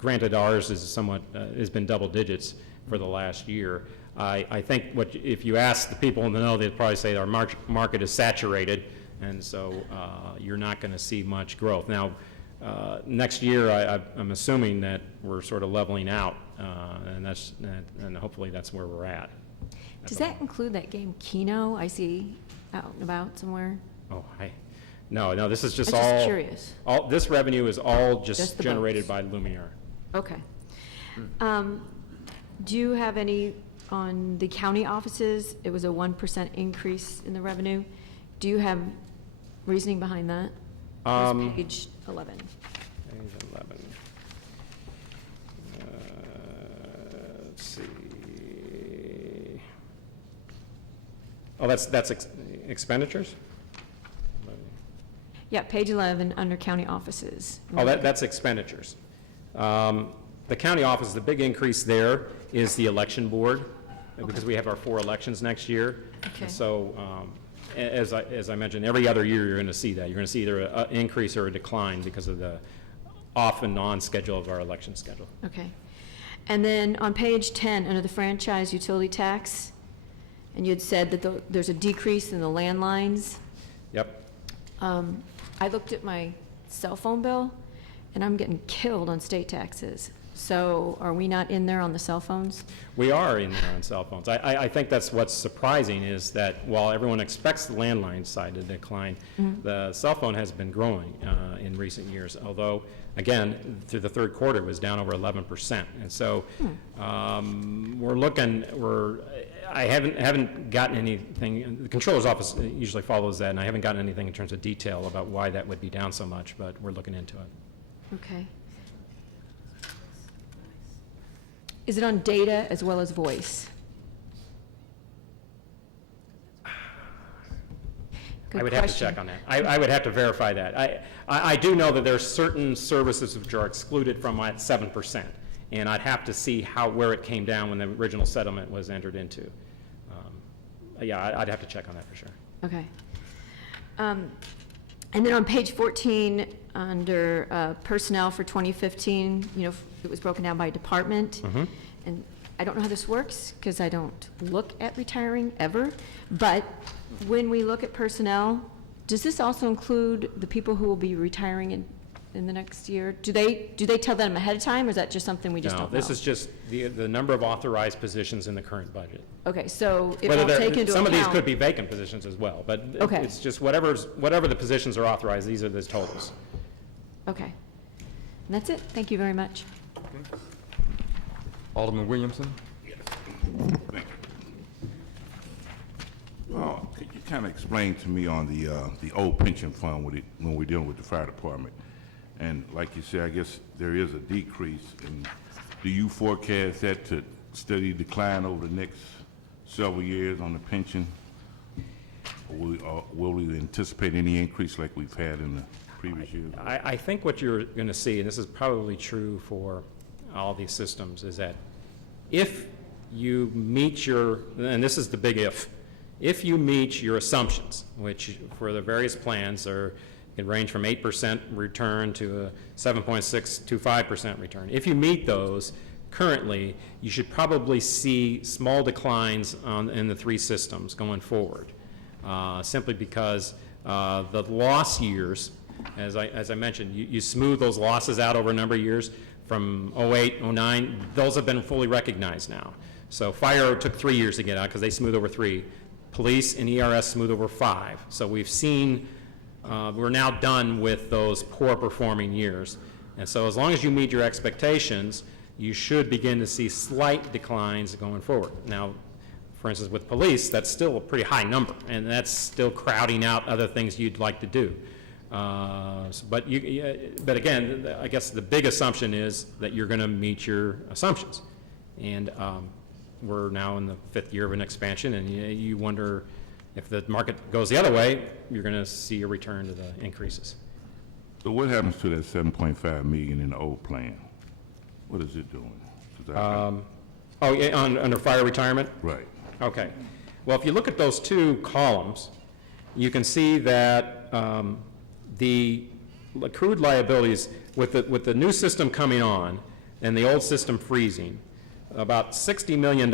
Granted, ours is somewhat, has been double digits for the last year. I think if you ask the people in the know, they'd probably say our market is saturated, and so you're not going to see much growth. Now, next year, I'm assuming that we're sort of leveling out, and hopefully that's where we're at. Does that include that game Keno I see out and about somewhere? Oh, no, this is just I'm just all. curious. This revenue is all Just just the generated boats. by Lumiere. Okay. Do you have any, on the county offices, it was a 1% increase in the revenue. Do you have reasoning behind that? It's page 11. Page 11. Let's see. Oh, that's expenditures? Yeah, page 11, under county offices. Oh, that's expenditures. The county office, the big increase there is the election board, because we have our 4 elections next year. Okay. And so, as I mentioned, every other year you're going to see that. You're going to see either an increase or a decline because of the off and on schedule of our election schedule. Okay. And then on page 10, under the franchise utility tax, and you had said that there's a decrease in the landlines. Yep. I looked at my cell phone bill, and I'm getting killed on state taxes. So are we not in there on the cell phones? We are in there on cell phones. I think that's what's surprising is that while everyone expects the landline side to decline, the cell phone has been growing in recent years, although, again, through the third quarter, it was down over 11%. And so I haven't gotten anything, the controller's office usually follows that, and I haven't gotten anything in terms of detail about why that would be down so much, but we're looking into it. Okay. Is it on data as well as voice? Good I would have to question. check on that. I would have to verify that. I do know that there are certain services which are excluded from my 7%, and I'd have to see where it came down when the original settlement was entered into. Yeah, I'd have to check on that for sure. Okay. And then on page 14, under personnel for 2015, it was broken down by department. And I don't know how this works, because I don't look at retiring ever, but when we look at personnel, does this also include the people who will be retiring in the next year? Do they tell them ahead of time, or is that just something we just No, don't know? this is just the number of authorized positions in the current budget. Okay, so it Whether won't take into account... some of these could be vacant positions as well, but Okay. it's just whatever the positions are authorized, these are the totals. Okay. And that's it. Thank you very much. Alderman Williamson? Thank you. Could you kind of explain to me on the old pension fund when we're dealing with the fire department? And like you said, I guess there is a decrease. And do you forecast that to steady decline over the next several years on the pension? Or will we anticipate any increase like we've had in the previous years? I think what you're going to see, and this is probably true for all these systems, is that if you meet and this is the big if you meet your assumptions, which for the various plans can range from 8% return to a 7.625% return. If you meet those, currently, you should probably see small declines in the 3 systems going forward, simply because the loss years, as I mentioned, you smooth those losses out over a number of years. From 08, 09, those have been fully recognized now. So fire took 3 years to get out because they smooth over 3. Police and ERS smooth over 5. So we've seen, we're now done with those poor performing years. And so as long as you meet your expectations, you should begin to see slight declines going forward. Now, for instance, with police, that's still a pretty high number, and that's still crowding out other things you'd like to do. But again, I guess the big assumption is that you're going to meet your assumptions. And we're now in the 5th year of an expansion, and you wonder if the market goes the other way, you're going to see a return to the increases. So what happens to that $7.5 million in the old plan? What is it doing? 'Cause Under fire retirement? right. Okay. Well, if you look at those 2 columns, you can see that the accrued liabilities, with the new system coming on, and the old system freezing, about $60 million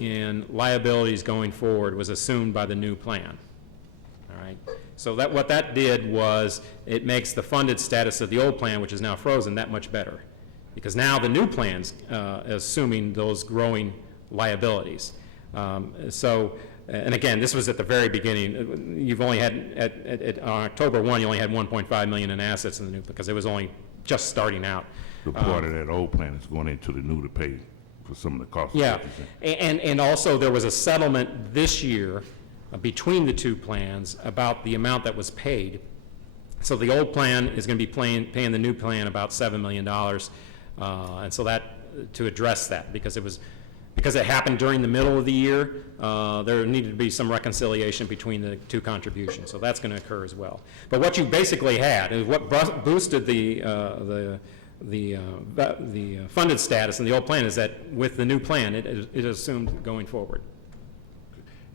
in liabilities going forward was assumed by the new plan. All right? So that, what that did was, it makes the funded status of the old plan, which is now frozen, that much better. Because now the new plan's assuming those growing liabilities. And again, this was at the very beginning. You've only had, on October 1, you only had 1.5 million in assets in the new, because it was only just starting out. The part of that old plan is going into the new to pay for some of the costs. Yeah, and also there was a settlement this year between the two plans about the amount that was paid. So the old plan is going to be paying the new plan about $7 million. And so that, to address that, because it happened during the middle of the year, there needed to be some reconciliation between the two contributions. So that's going to occur as well. But what you basically had is what boosted the funded status in the old plan is that with the new plan, it assumed going forward.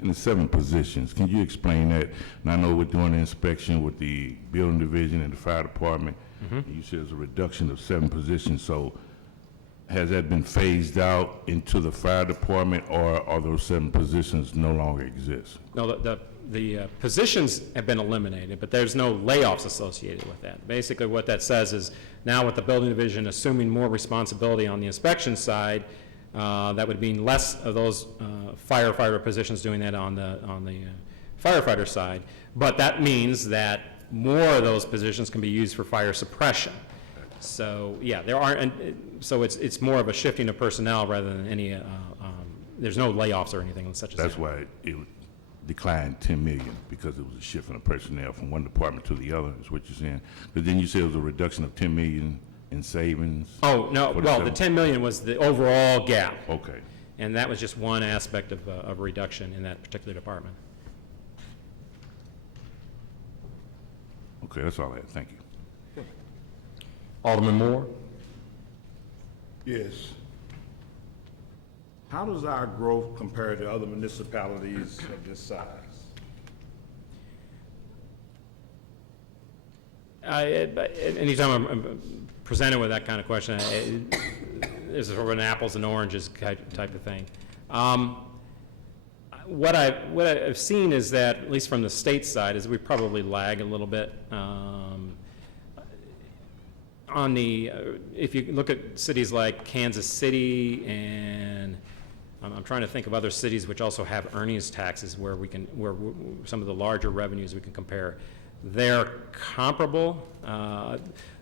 And the 7 positions, can you explain that? And I know we're doing the inspection with the building division and the fire department. You said there's a reduction of 7 positions, so has that been phased out into the fire department, or are those 7 positions no longer exist? No, the positions have been eliminated, but there's no layoffs associated with that. Basically, what that says is now with the building division assuming more responsibility on the inspection side, that would mean less of those firefighter positions doing that on the firefighter side. But that means that more of those positions can be used for fire suppression. So yeah, there are, so it's more of a shifting of personnel rather than any. There's no layoffs or anything such as that. That's why it declined 10 million, because it was a shift in personnel from one department to the other, is what you're saying. But then you said it was a reduction of 10 million in savings. Oh, no, for well, the 7? 10 million was the overall gap. Okay. And that was just one aspect of reduction in that particular department. Okay, that's all I had. Thank you. Alderman Moore? Yes. How does our growth compare to other municipalities of this size? Anytime I'm presented with that kind of question, it's sort of an apples and oranges type of thing. What I've seen is that, at least from the state side, is we probably lag a little bit. If you look at cities like Kansas City, and I'm trying to think of other cities which also have earnings taxes where some of the larger revenues we can compare. They're comparable.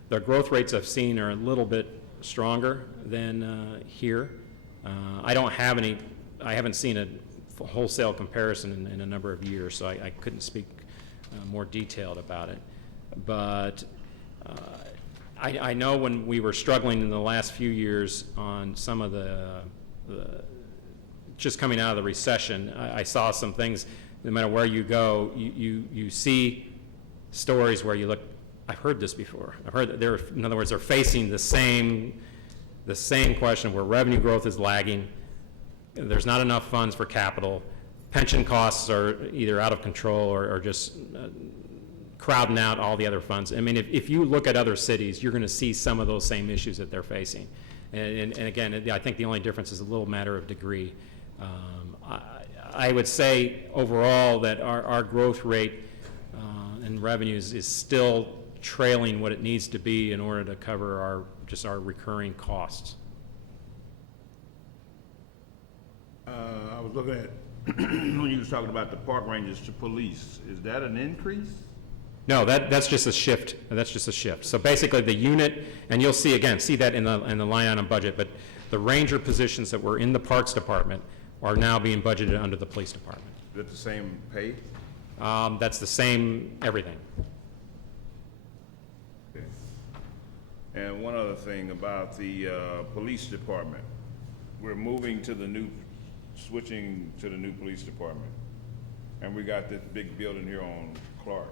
Their growth rates I've seen are a little bit stronger than here. I haven't seen a wholesale comparison in a number of years, so I couldn't speak more detailed about it. But I know when we were struggling in the last few years on some of the just coming out of the recession, I saw some things. No matter where you go, you see stories where you look, I've heard this before. I've heard that in other words, they're facing the same question where revenue growth is lagging. There's not enough funds for capital. Pension costs are either out of control or just crowding out all the other funds. I mean, if you look at other cities, you're going to see some of those same issues that they're facing. And again, I think the only difference is a little matter of degree. I would say overall that our growth rate in revenues is still trailing what it needs to be in order to cover our recurring costs. I was looking at, when you was talking about the park rangers to police, is that an increase? No, that's just a shift. That's just a shift. So basically the unit, and you'll see that in the line item budget, but the ranger positions that were in the Parks Department are now being budgeted under the Police Department. Is that the same pay? That's the same everything. Okay. And one other thing about the police department. We're switching to the new police department. And we got this big building here on Clark.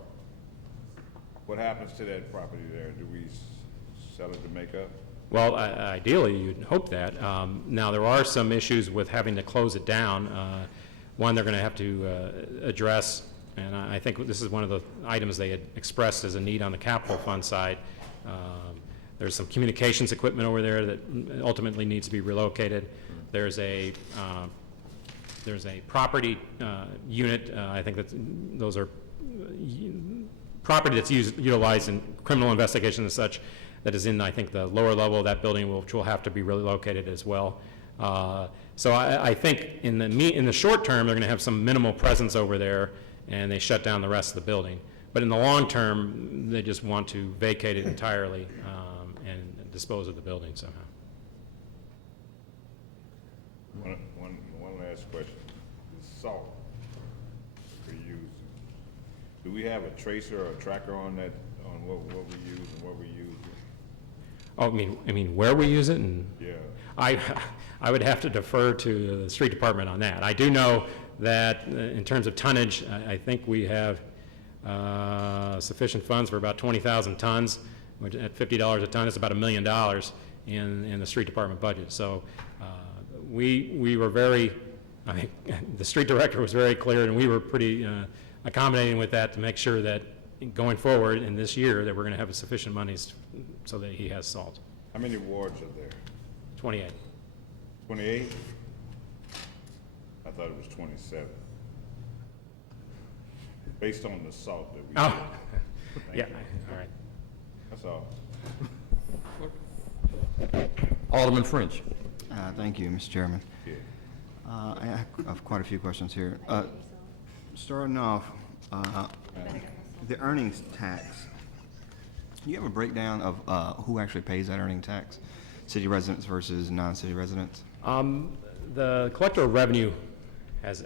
What happens to that property there? Do we sell it to make up? Well, ideally, you'd hope that. Now, there are some issues with having to close it down. One, they're going to have to address, and I think this is one of the items they had expressed as a need on the capital fund side. There's some communications equipment over there that ultimately needs to be relocated. There's a property unit, I think those are property that's utilized in criminal investigation and such, that is in, I think, the lower level of that building, which will have to be relocated as well. So I think in the short term, they're going to have some minimal presence over there, and they shut down the rest of the building. But in the long term, they just want to vacate it entirely and dispose of the building somehow. One last question. The salt we use, do we have a tracer or a tracker on that, on what we use and what we use? Oh, I mean where we use it, and Yeah. I would have to defer to the street department on that. I do know that in terms of tonnage, I think we have sufficient funds for about 20,000 tons, which at $50 a ton is about $1 million in the street department budget. So we were very, I think the street director was very clear, and we were pretty accommodating with that to make sure that going forward in this year that we're going to have sufficient monies so that he has salt. How many wards are there? 28. 28? I thought it was 27. Based on the salt that we Oh, use. yeah, all right. That's all. Alderman French. Thank you, Mr. Chairman. Yeah. I have quite a few questions here. Starting off, the earnings tax. Do you have a breakdown of who actually pays that earning tax? City residents versus non-city residents? The collector of revenue has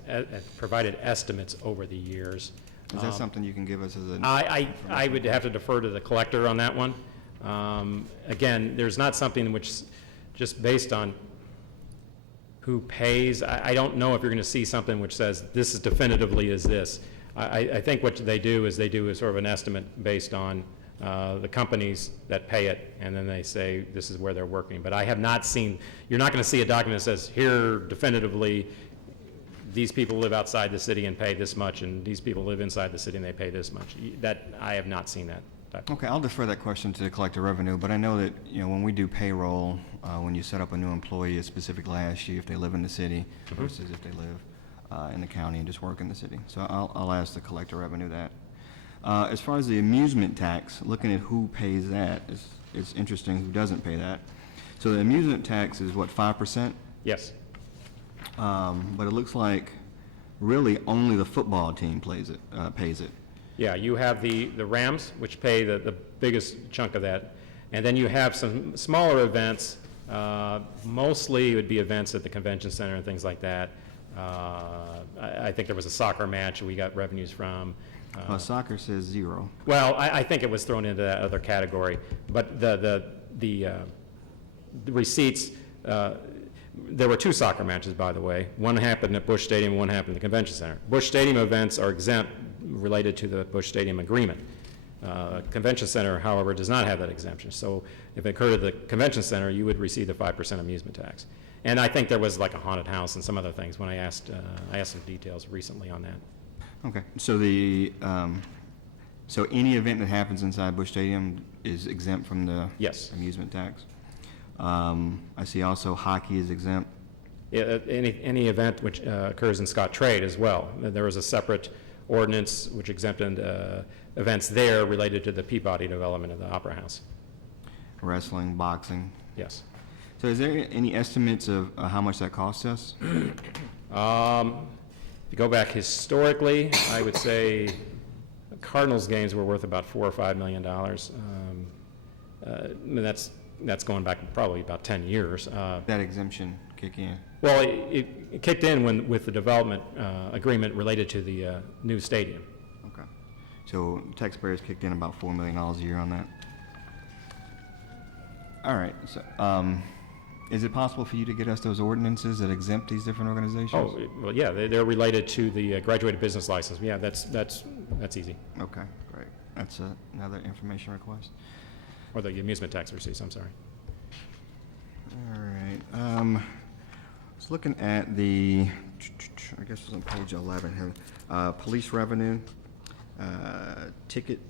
provided estimates over the years. Is that something you can give us as a? I would have to defer to the collector on that one. Again, there's not something which, just based on who pays, I don't know if you're going to see something which says this is definitively is this. I think what they do is sort of an estimate based on the companies that pay it, and then they say this is where they're working. But I have not seen, you're not going to see a document that says here definitively these people live outside the city and pay this much, and these people live inside the city and they pay this much. That, I have not seen that. Okay, I'll defer that question to the collector revenue, but I know that, when we do payroll, when you set up a new employee, it specifically asks you if they live in the city versus if they live in the county and just work in the city. So I'll ask the collector revenue that. As far as the amusement tax, looking at who pays that, it's interesting who doesn't pay that. So the amusement tax is what, 5%? Yes. But it looks like really only the football team pays it. Yeah, you have the Rams, which pay the biggest chunk of that. And then you have some smaller events. Mostly it would be events at the convention center and things like that. I think there was a soccer match we got revenues from. Soccer says 0. Well, I think it was thrown into that other category. But the receipts, there were 2 soccer matches, by the way. One happened at Busch Stadium, one happened at the convention center. Busch Stadium events are exempt related to the Busch Stadium agreement. Convention center, however, does not have that exemption. So if it occurred at the convention center, you would receive the 5% amusement tax. And I think there was like a haunted house and some other things when I asked some details recently on that. Okay, so so any event that happens inside Busch Stadium is exempt from the Yes. amusement tax? I see also hockey is exempt. Yeah, any event which occurs in Scott Trade as well. There was a separate ordinance which exempted events there related to the Peabody development of the Opera House. Wrestling, boxing. Yes. So is there any estimates of how much that costs us? If you go back historically, I would say Cardinals games were worth about $4 or $5 million. I mean, that's going back probably about 10 years. That exemption kick in? Well, it kicked in with the development agreement related to the new stadium. Okay. So taxpayers kicked in about $4 million a year on that? All right. So, is it possible for you to get us those ordinances that exempt these different organizations? Oh, well, yeah, they're related to the graduated business license. Yeah, that's easy. Okay, great. That's another information request. Or the amusement tax receipts, I'm sorry. All right. I was looking at the, I guess it's on page 11 here, police revenue, ticket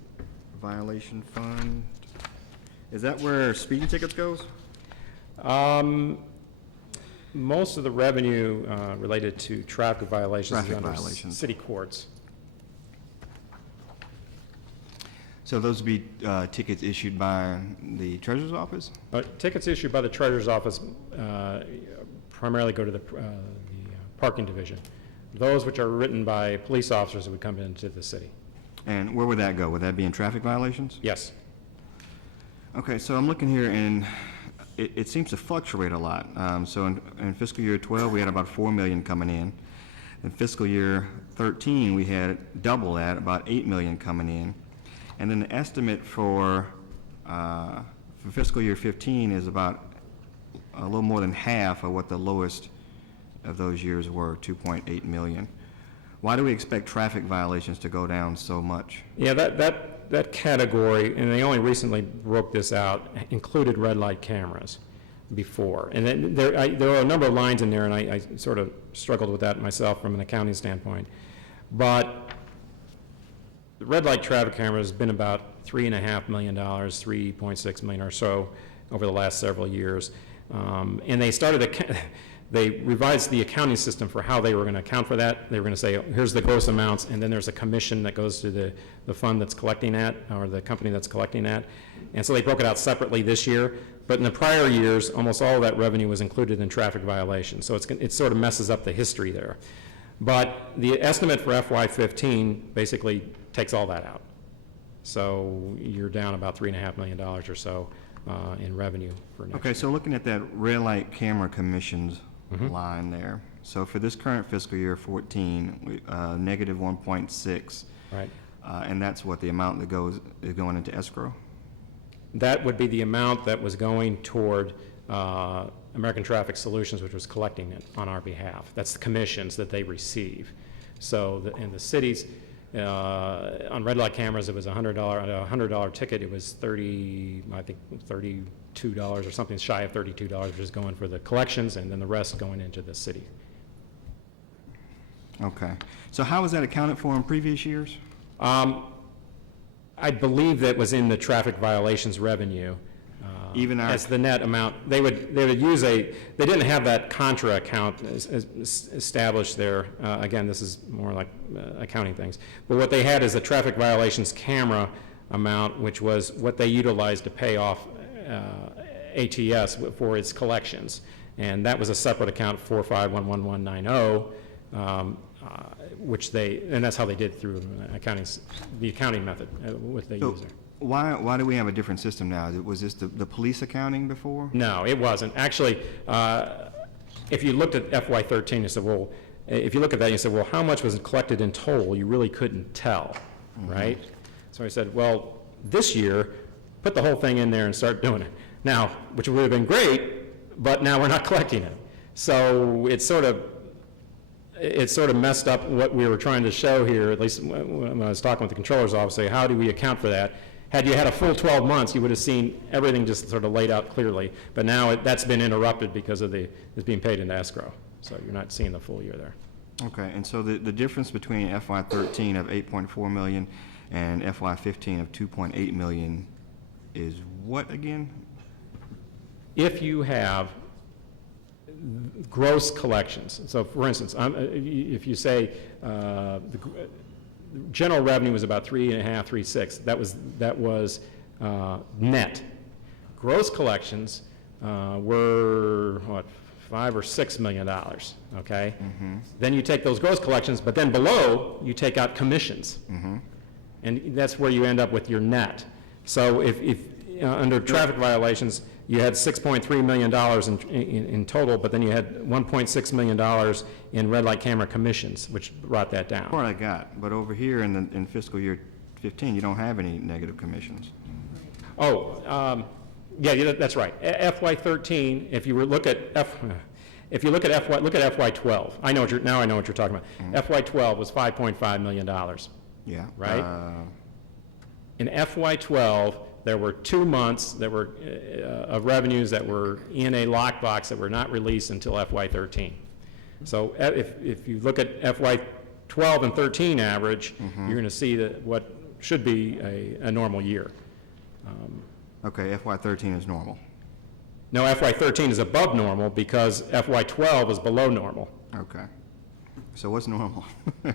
violation fund. Is that where speeding tickets goes? Most of the revenue related to traffic violations is Traffic under violations. city courts. So those would be tickets issued by the treasurer's office? Tickets issued by the treasurer's office primarily go to the parking division. Those which are written by police officers would come into the city. And where would that go? Would that be in traffic violations? Yes. Okay, so I'm looking here, and it seems to fluctuate a lot. So in fiscal year 12, we had about 4 million coming in. In fiscal year 13, we had double that, about 8 million coming in. And then the estimate for fiscal year 15 is about a little more than half of what the lowest of those years were, 2.8 million. Why do we expect traffic violations to go down so much? Yeah, that category, and they only recently broke this out, included red light cameras before. And then there are a number of lines in there, and I sort of struggled with that myself from an accounting standpoint. But the red light traffic camera has been about $3.5 million, $3.6 million or so over the last several years. And they revised the accounting system for how they were going to account for that. They were going to say, here's the gross amounts, and then there's a commission that goes to the fund that's collecting that, or the company that's collecting that. And so they broke it out separately this year. But in the prior years, almost all of that revenue was included in traffic violations. So it sort of messes up the history there. But the estimate for FY15 basically takes all that out. So you're down about $3.5 million or so in revenue for next year. Okay, so looking at that red light camera commissions line there. So for this current fiscal year 14, negative 1.6. Right. And that's what the amount that is going into escrow? That would be the amount that was going toward American Traffic Solutions, which was collecting it on our behalf. That's the commissions that they receive. So in the cities, on red light cameras, it was $100 ticket. It was $32 or something shy of $32, which is going for the collections, and then the rest going into the city. Okay. So how was that accounted for in previous years? I believe that was in the traffic violations revenue. Even our- as the net amount. They would use they didn't have that contra account established there. Again, this is more like accounting things. But what they had is a traffic violations camera amount, which was what they utilized to pay off ATS for its collections. And that was a separate account, 4511190, which and that's how they did through the accounting method, what they use there. Why do we have a different system now? Was this the police accounting before? No, it wasn't. Actually, if you looked at FY13, you said, well, if you look at that, you said, well, how much was collected in total? You really couldn't tell, right? So I said, well, this year, put the whole thing in there and start doing it. Now, which would have been great, but now we're not collecting it. So it sort of messed up what we were trying to show here, at least when I was talking with the controller's office, say, how do we account for that? Had you had a full 12 months, you would have seen everything just sort of laid out clearly. But now that's been interrupted because of it's being paid into escrow. So you're not seeing the full year there. Okay, and so the difference between FY13 of 8.4 million and FY15 of 2.8 million is what again? If you have gross collections, so for instance, if you say the general revenue was about 3.5, 3.6, that was net. Gross collections were what, $5 or $6 million, okay? Then you take those gross collections, but then below you take out commissions, and that's where you end up with your net. So if under traffic violations, you had $6.3 million in total, but then you had $1.6 million in red light camera commissions, which brought that down. What I got, but over here in fiscal year 15, you don't have any negative commissions. Oh, yeah, that's right. FY13, if you look at FY12, I know what you're talking about. FY12 was $5.5 million. Yeah. Right? In FY12, there were 2 months that were of revenues that were in a lockbox that were not released until FY13. So if you look at FY12 and 13 average, you're going to see that what should be a normal year. Okay, FY '13 is normal. No, FY13 is above normal because FY12 is below normal. Okay. So what's normal?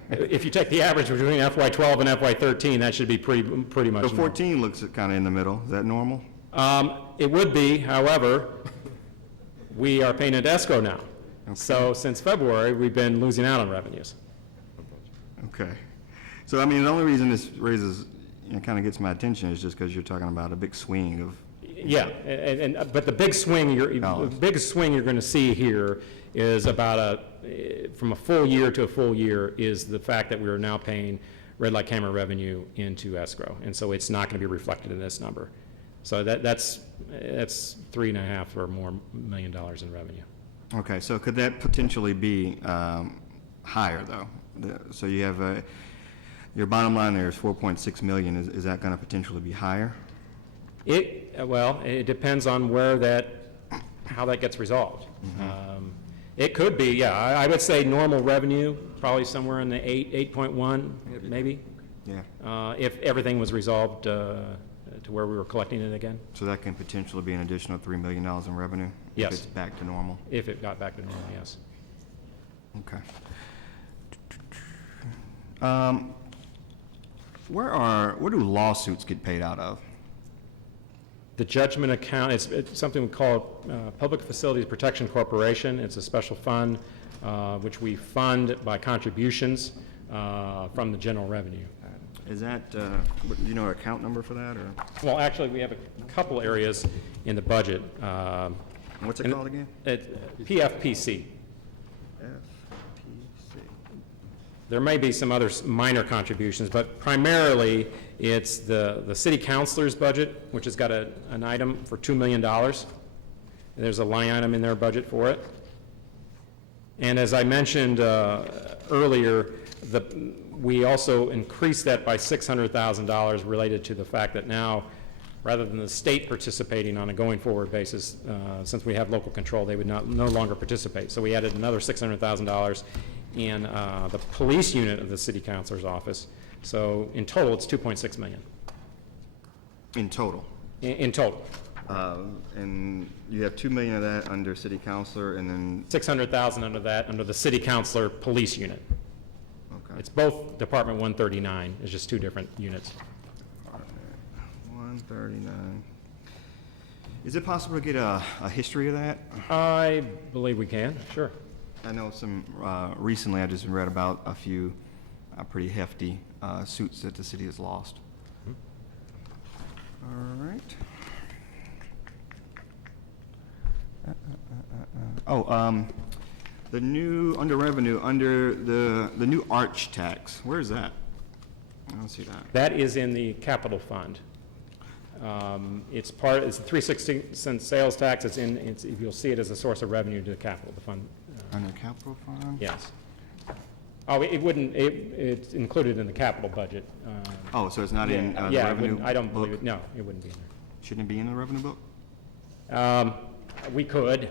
If you take the average between FY12 and FY13, that should be pretty much So normal. 14 looks kind of in the middle. Is that normal? It would be, however, we are paying into escrow now. So since February, we've been losing out on revenues. Okay. So, I mean, the only reason this raises, kind of gets my attention is just because you're talking about a big swing of, Yeah, but the big swing, the biggest swing you're going to see here is about from a full year to a full year is the fact that we are now paying red light camera revenue into escrow. And so it's not going to be reflected in this number. So that's $3.5 or more million in revenue. okay, so could that potentially be higher, though? So you have, your bottom line there is 4.6 million. Is that going to potentially be higher? Well, it depends on how that gets resolved. It could be, yeah, I would say normal revenue, probably somewhere in the 8.1, maybe, Yeah. if everything was resolved to where we were collecting it again, So that can potentially be an additional $3 million in revenue? Yes. If it's back to normal? if it got back to normal, yes. Okay. Where do lawsuits get paid out of? The judgment account, it's something we call Public Facilities Protection Corporation. It's a special fund which we fund by contributions from the general revenue. Is that, do you know an account number for that, or? Well, actually, we have a couple areas in the budget. What's it called again? PFPC. FPC. There may be some other minor contributions, but primarily it's the city councilor's budget, which has got an item for $2 million. There's a line item in their budget for it. And as I mentioned earlier, we also increased that by $600,000 related to the fact that now, rather than the state participating on a going forward basis, since we have local control, they would no longer participate. So we added another $600,000 in the police unit of the city councilor's office. So in total, it's 2.6 million. In total? In total. And you have 2 million of that under city councilor, and then, 600,000 under that, under the city councilor police unit. okay. It's both Department 139, it's just two different units. 139. Is it possible to get a history of that? I believe we can, sure. I know recently I just read about a few pretty hefty suits that the city has lost. All right. The new, under revenue, under the new arch tax, where is that? I don't see that. That is in the capital fund. It's a 3/16 sales tax, you'll see it as a source of revenue to the capital, the fund. Under capital fund? Yes. Oh, it wouldn't, it's included in the capital budget. Oh, so it's not in the Yeah, revenue I don't believe book? it, no, it wouldn't be in Shouldn't it be in the revenue book? there. We could,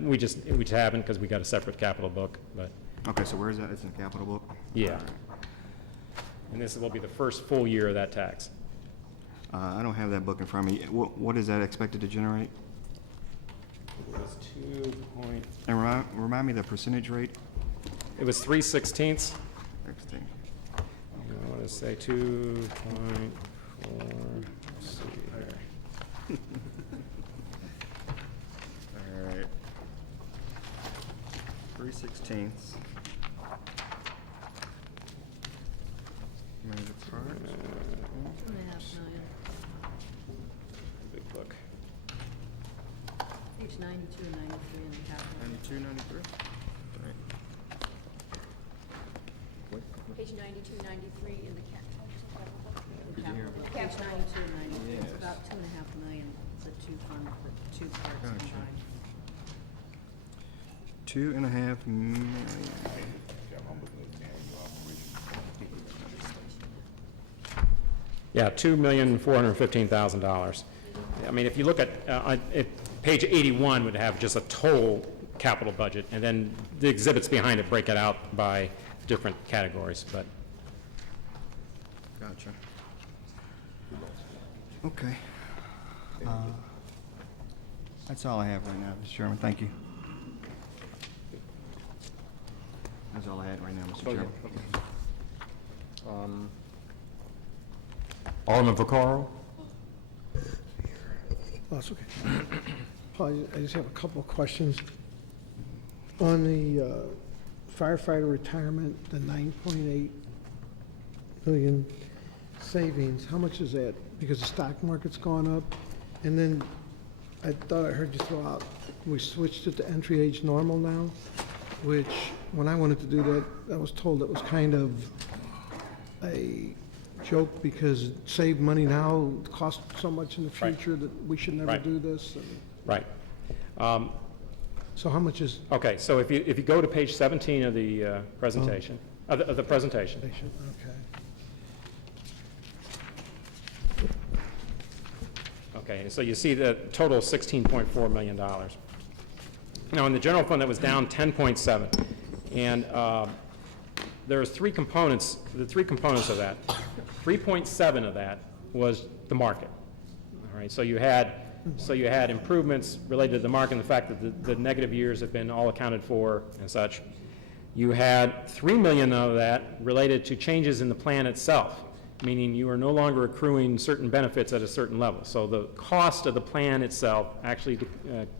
we just haven't because we got a separate capital book, but, Okay, so where is that? It's in the capital book? yeah. And this will be the first full year of that tax. I don't have that book in front of me. What is that expected to generate? It was 2 And remind me the percentage rate? it was 3/16. 16. I want to say 2.4, let's see here. All right. 3/16. Big book. Page 92 and 93 in the capital. 92, 93? Right. Page 92, 93 in the The capital book, page 92 and 93, it's about 2.5 million, the two fund, the two parts combined. 2.5 million. Yeah, $2,415,000. I mean, if you look at, page 81 would have just a total capital budget, and then the exhibits behind it break it out by different categories, but Gotcha. Okay. That's all I have right now, Mr. Chairman. Thank you. That's all I had right now, Mr. Chairman. Alderman Vaccaro? Oh, it's okay. Paul, I just have a couple of questions. On the firefighter retirement, the 9.8 million savings, how much is that? Because the stock market's gone up. And then I thought I heard you throw out, we switched it to entry age normal now, which, when I wanted to do that, I was told it was kind of a joke because save money now, cost so much in the Right. future that we should never Right. do this. And Right. so how much is Okay, so if you go to page 17 of the presentation, of the presentation, okay? okay, so you see the total is $16.4 million. Now, in the general fund, that was down 10.7, and there's three components, the three components of that. 3.7 of that was the market. All right, so you had improvements related to the market and the fact that the negative years have been all accounted for and such. You had $3 million of that related to changes in the plan itself, meaning you are no longer accruing certain benefits at a certain level. So the cost of the plan itself actually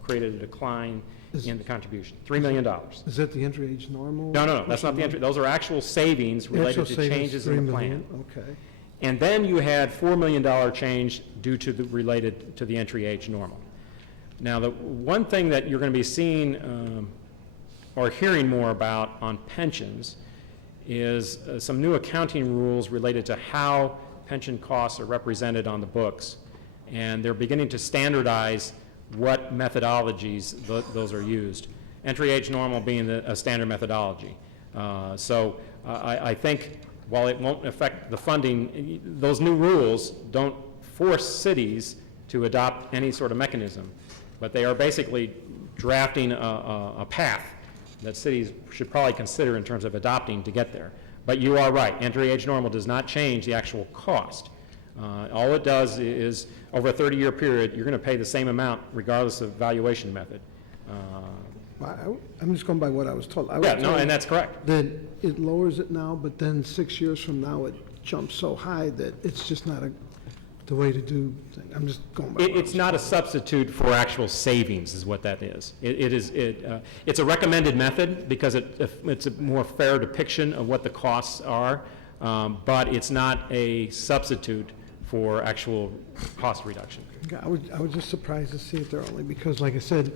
created a decline in the contribution, $3 million. Is that the entry age normal? No, that's not the entry. Those are actual savings related to changes in the plan. Okay. And then you had $4 million change due to the, related to the entry age normal. Now, the one thing that you're going to be seeing or hearing more about on pensions is some new accounting rules related to how pension costs are represented on the books. And they're beginning to standardize what methodologies those are used. Entry age normal being a standard methodology. I think while it won't affect the funding, those new rules don't force cities to adopt any sort of mechanism, but they are basically drafting a path that cities should probably consider in terms of adopting to get there. But you are right, entry age normal does not change the actual cost. All it does is, over a 30-year period, you're going to pay the same amount regardless of valuation method. I'm just going by what I was told. And that's correct. That it lowers it now, but then 6 years from now, it jumps so high that it's just not the way to do things. I'm just going by. It's not a substitute for actual savings, is what that is. It's a recommended method because it's a more fair depiction of what the costs are, but it's not a substitute for actual cost reduction. I was just surprised to see it there only because, like I said,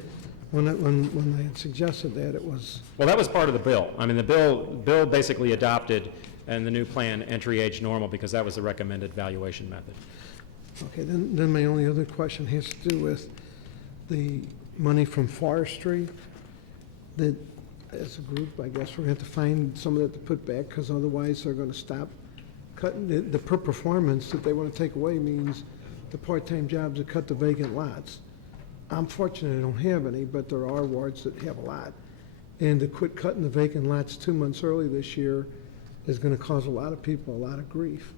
when they had suggested that, it was. Well, that was part of the bill. I mean, the bill basically adopted in the new plan entry age normal because that was the recommended valuation method. Okay, then my only other question has to do with the money from forestry, that as a group, I guess, we're going to have to find some of that to put back, because otherwise they're going to stop cutting. The per performance that they want to take away means the part-time jobs that cut the vacant lots. I'm fortunate I don't have any, but there are wards that have a lot. And to quit cutting the vacant lots 2 months early this year is going to cause a lot of people a lot of grief.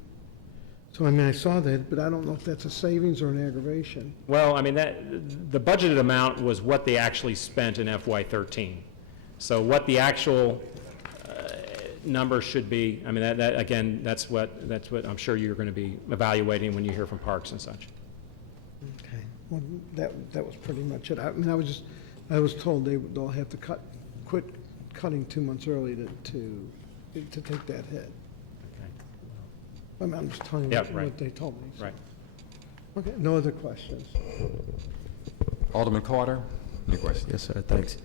So, I mean, I saw that, but I don't know if that's a savings or an aggravation. Well, I mean, the budgeted amount was what they actually spent in FY13. So what the actual number should be, I mean, that again, that's what I'm sure you're going to be evaluating when you hear from Parks and such. Okay. Well, that was pretty much it. I mean, I was told they'll have to quit cutting 2 months early to take that hit. I mean, I'm just telling you what they told me. So. Right. Okay, no other questions? Alderman Carter, any questions? Yes, sir, thanks.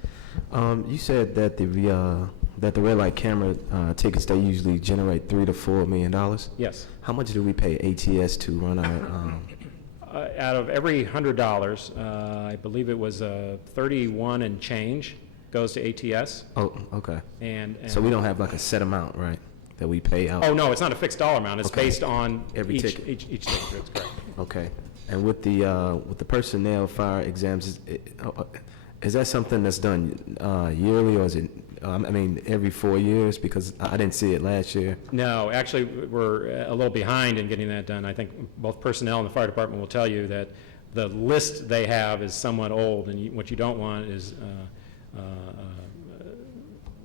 You said that the red light camera tickets, they usually generate $3 to $4 million? Yes. How much do we pay ATS to run our? Out of every $100, I believe it was 31 and change goes to ATS. Oh, okay. And so we don't have like a set amount, right, that we pay out? Oh, no, it's not a fixed dollar amount. It's Okay. based on Every each ticket. ticket. That's correct. Okay. And with the personnel fire exams, is that something that's done yearly, or is it, I mean, every 4 years? Because I didn't see it last year. No, actually, we're a little behind in getting that done. I think both personnel and the fire department will tell you that the list they have is somewhat old, and what you don't want is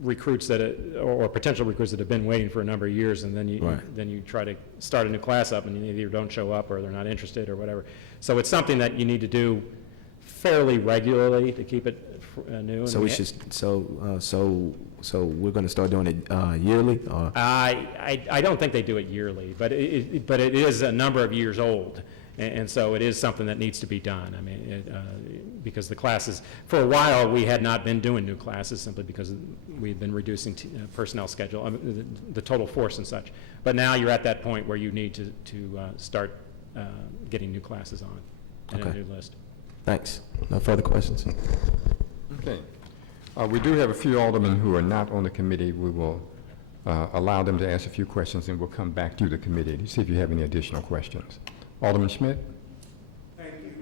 recruits or potential recruits that have been waiting for a number of years, and then you try to start a new class up, and you either don't show up or they're not interested or whatever. So it's something that you need to do fairly regularly to keep it new. So we should, so we're going to start doing it yearly, or? I don't think they do it yearly, but it is a number of years old, and so it is something that needs to be done. I mean, because the classes, for a while, we had not been doing new classes simply because we've been reducing personnel schedule, the total force and such. But now you're at that point where you need to start getting new classes on and a Okay. new list. Thanks. No further questions. Okay. We do have a few aldermen who are not on the committee. We will allow them to ask a few questions, and we'll come back to the committee to see if you have any additional questions. Alderman Schmidt? Thank you.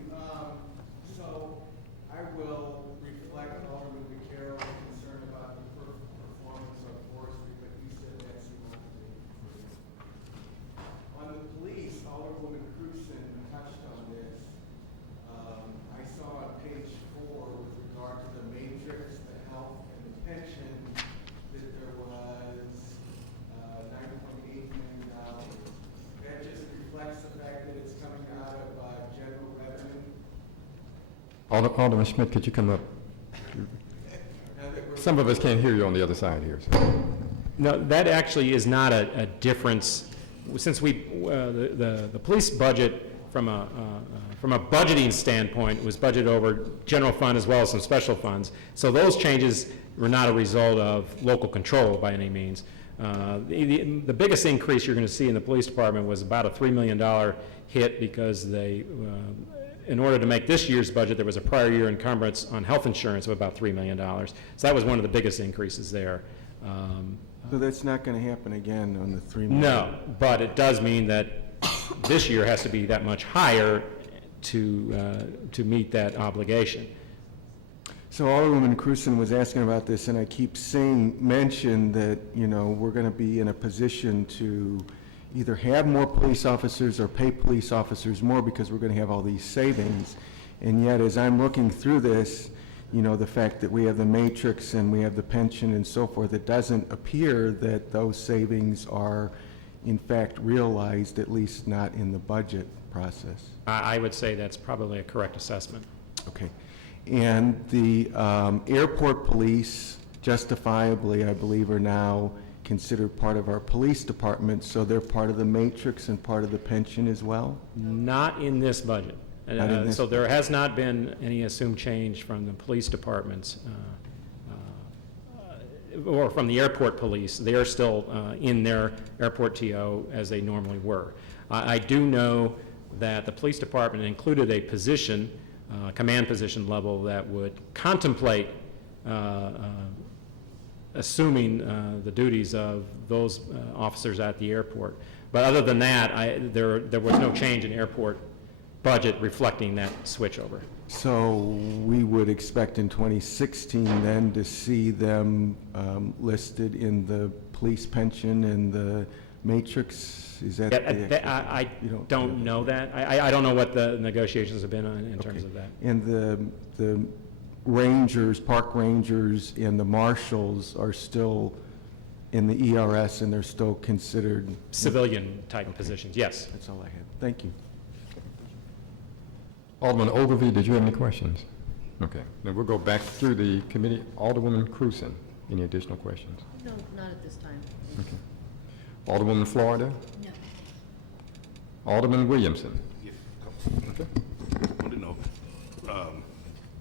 So I will reflect Alderman Vaquero's concern about the performance of forestry, but you said that's not the case. On the police, Alderwoman Cruzen touched on this. I saw on page 4 with regard to the matrix, the health, and the pension, that there was $9.8 million. That just reflects the fact that it's coming out of general revenue. Alderman Schmidt, could you come up? Some of us can't hear you on the other side here. So. No, that actually is not a difference. Since the police budget from a budgeting standpoint was budgeted over general fund as well as some special funds. So those changes were not a result of local control by any means. The biggest increase you're going to see in the police department was about a $3 million hit because they, in order to make this year's budget, there was a prior year encumbrance on health insurance of about $3 million. So that was one of the biggest increases there. So that's not going to happen again on the 3 million? No, but it does mean that this year has to be that much higher to meet that obligation. So Alderwoman Cruzen was asking about this, and I keep seeing mention that, you know, we're going to be in a position to either have more police officers or pay police officers more because we're going to have all these savings. And yet, as I'm looking through this, you know, the fact that we have the matrix and we have the pension and so forth, it doesn't appear that those savings are in fact realized, at least not in the budget process. I would say that's probably a correct assessment. Okay. And the airport police, justifiably, I believe, are now considered part of our police department, so they're part of the matrix and part of the pension as well? Not in this budget. Not in this So there has not been any assumed change from the police departments or from the airport police. They are still in their airport TO as they normally were. I do know that the police department included a position, command position level, that would contemplate assuming the duties of those officers at the airport. But other than that, there was no change in airport budget reflecting that switchover. So we would expect in 2016 then to see them listed in the police pension and the matrix? Is that the I don't know that. I don't know what the negotiations have been in terms of that. And the rangers, park rangers, and the marshals are still in the ERS, and they're still considered Civilian-type positions, yes. That's all I have. Thank you. Alderman Ogilvie, did you have any questions? Okay, then we'll go back through the committee. Alderwoman Cruzen, any additional questions? No, not at this time. Okay. Alderwoman Florida? No. Alderman Williamson? Okay. I want to know,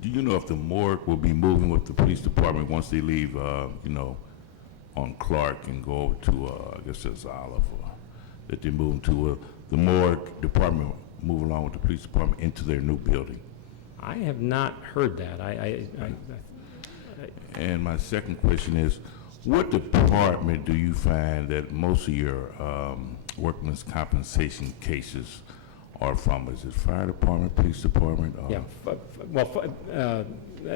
do you know if the morgue will be moving with the police department once they leave, you know, on Clark and go over to, I guess it's Olive, or that they're moving to the morgue department, move along with the police department into their new building? I have not heard that. And my second question is, what department do you find that most of your workman's compensation cases or from, is it fire department, police department? or- Yeah,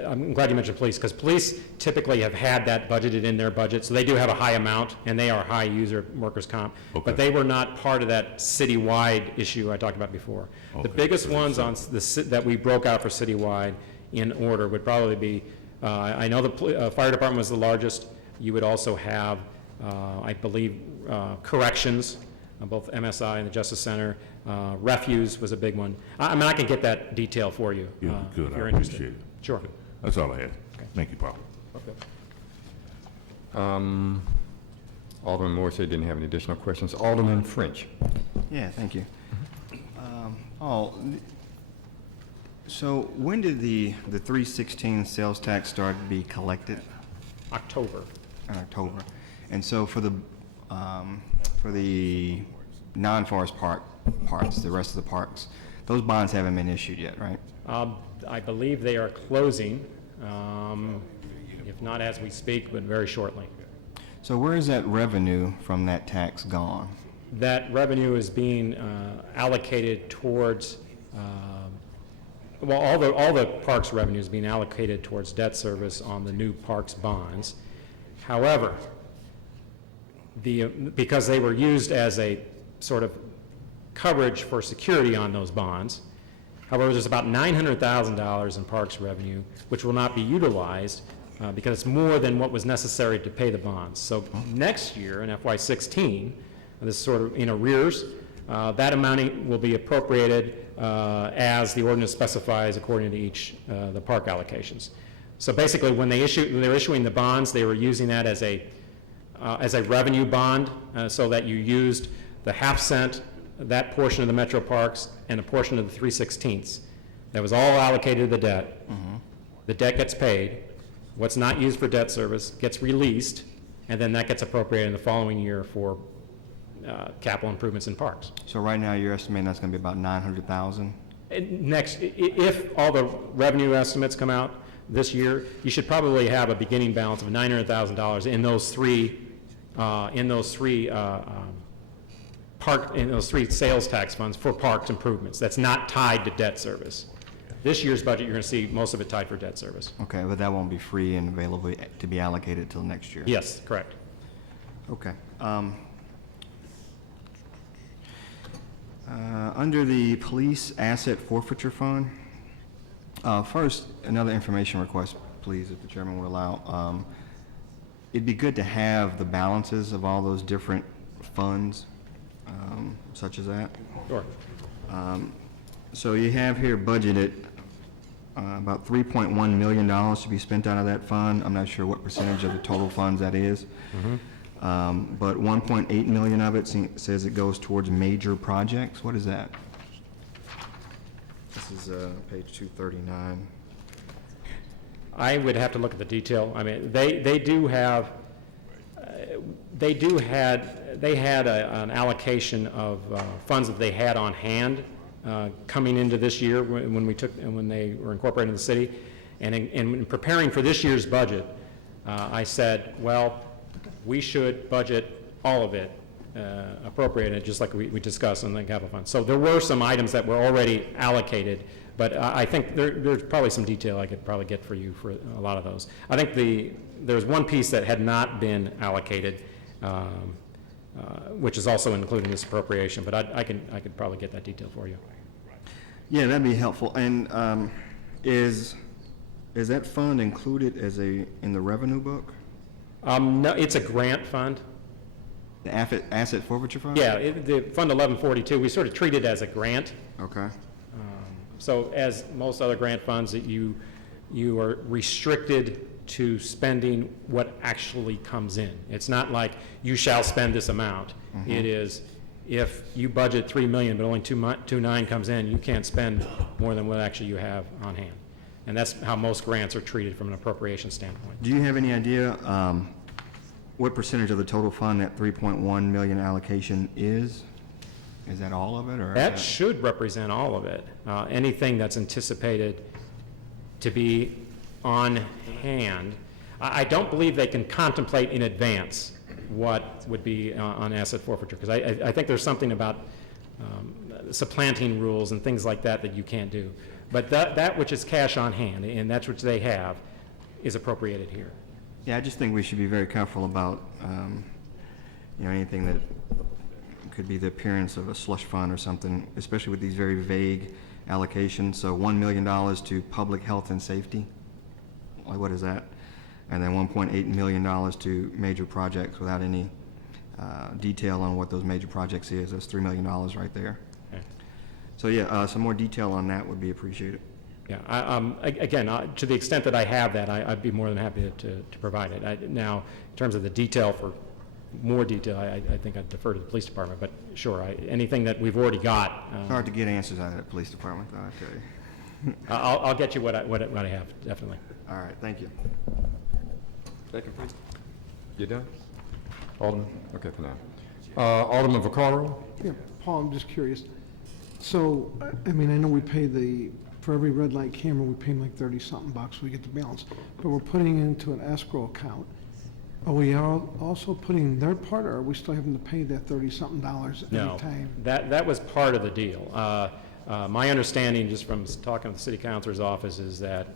I'm glad you mentioned police, because police typically have had that budgeted in their budget, so they do have a high amount, and they are high user workers' comp. Okay. But they were not part of that citywide issue I talked about before. The Okay, biggest so ones on that we broke out for citywide in order would probably be, I know the fire department was the largest. You would also have, I believe, corrections, both MSI and the Justice Center. Refuse was a big one. I mean, I can get that detail for you. Yeah, good, if you're I interested. appreciate it. Sure. Okay. That's all I had. Thank you, Paul. Alderman Moore said he didn't have any additional questions. Alderman French. Yeah, thank you. So when did the 316 sales tax start to be collected? October. In October. And so for the non-forest parts, the rest of the parks, those bonds haven't been issued yet, right? I believe they are closing, if not as we speak, but very shortly. So where is that revenue from that tax gone? That revenue is being allocated towards, well, all the parks revenue is being allocated towards debt service on the new parks bonds. However, because they were used as a sort of coverage for security on those bonds, however, there's about $900,000 in parks revenue, which will not be utilized because it's more than what was necessary to pay the bonds. So next year, in FY16, this is sort of in arrears, that amount will be appropriated as the ordinance specifies according to each the park allocations. So basically, when they were issuing the bonds, they were using that as a revenue bond, so that you used the half cent, that portion of the metro parks, and a portion of the 3/16. That was all allocated to the debt. The debt gets paid. What's not used for debt service gets released, and then that gets appropriated in the following year for capital improvements in parks. So right now, you're estimating that's going to be about 900,000? Next, if all the revenue estimates come out this year, you should probably have a beginning balance of $900,000 in those three sales tax funds for parks improvements. That's not tied to debt service. This year's budget, you're going to see most of it tied for debt service. Okay, but that won't be free and available to be allocated till next year? Yes, correct. Okay. Under the police asset forfeiture fund, first, another information request, please, if the chairman would allow. It'd be good to have the balances of all those different funds, such as that. Sure. So you have here budgeted about $3.1 million to be spent out of that fund. I'm not sure what percentage of the total funds that is. But 1.8 million of it says it goes towards major projects. What is that? This is page 239. I would have to look at the detail. I mean, they had an allocation of funds that they had on hand coming into this year when they were incorporated in the city, and in preparing for this year's budget, I said, well, we should budget all of it, appropriate it, just like we discussed in the capital fund. So there were some items that were already allocated, but I think there's probably some detail I could probably get for you for a lot of those. I think there's one piece that had not been allocated, which is also included in this appropriation, but I could probably get that detail for you. Yeah, that'd be helpful. And is that fund included in the revenue book? No, it's a grant fund. The asset forfeiture fund? Yeah, the Fund 1142, we sort of treat it as a grant. Okay. So as most other grant funds, that you are restricted to spending what actually comes in. It's not like you shall spend this amount. It is, if you budget $3 million but only 2.9 comes in, you can't spend more than what actually you have on hand. And that's how most grants are treated from an appropriation standpoint. Do you have any idea what percentage of the total fund that 3.1 million allocation is? Is that all of it, or? That should represent all of it. Anything that's anticipated to be on hand. I don't believe they can contemplate in advance what would be on asset forfeiture, because I think there's something about supplanting rules and things like that that you can't do. But that which is cash on hand, and that's which they have, is appropriated here. Yeah, I just think we should be very careful about, anything that could be the appearance of a slush fund or something, especially with these very vague allocations. So $1 million to public health and safety, like what is that? And then $1.8 million to major projects without any detail on what those major projects is. That's $3 million right there. Okay. So yeah, some more detail on that would be appreciated. Yeah, again, to the extent that I have that, I'd be more than happy to provide it. Now, in terms of the detail, for more detail, I think I'd defer to the police department, but sure, anything that we've already got. It's hard to get answers out of the police department, though, I tell you. I'll get you what I have, definitely. All right, thank you. Second, please. You done? Alderman? Okay, for now. Alderman Vaccaro? Yeah, Paul, I'm just curious. So, I mean, I know we pay for every red light camera, we pay them like 30-something bucks, we get the balance. But we're putting it into an escrow account. Are we also putting their part, or are we still having to pay that 30-something dollars every No, time? that was part of the deal. My understanding, just from talking to the city councilor's office, is that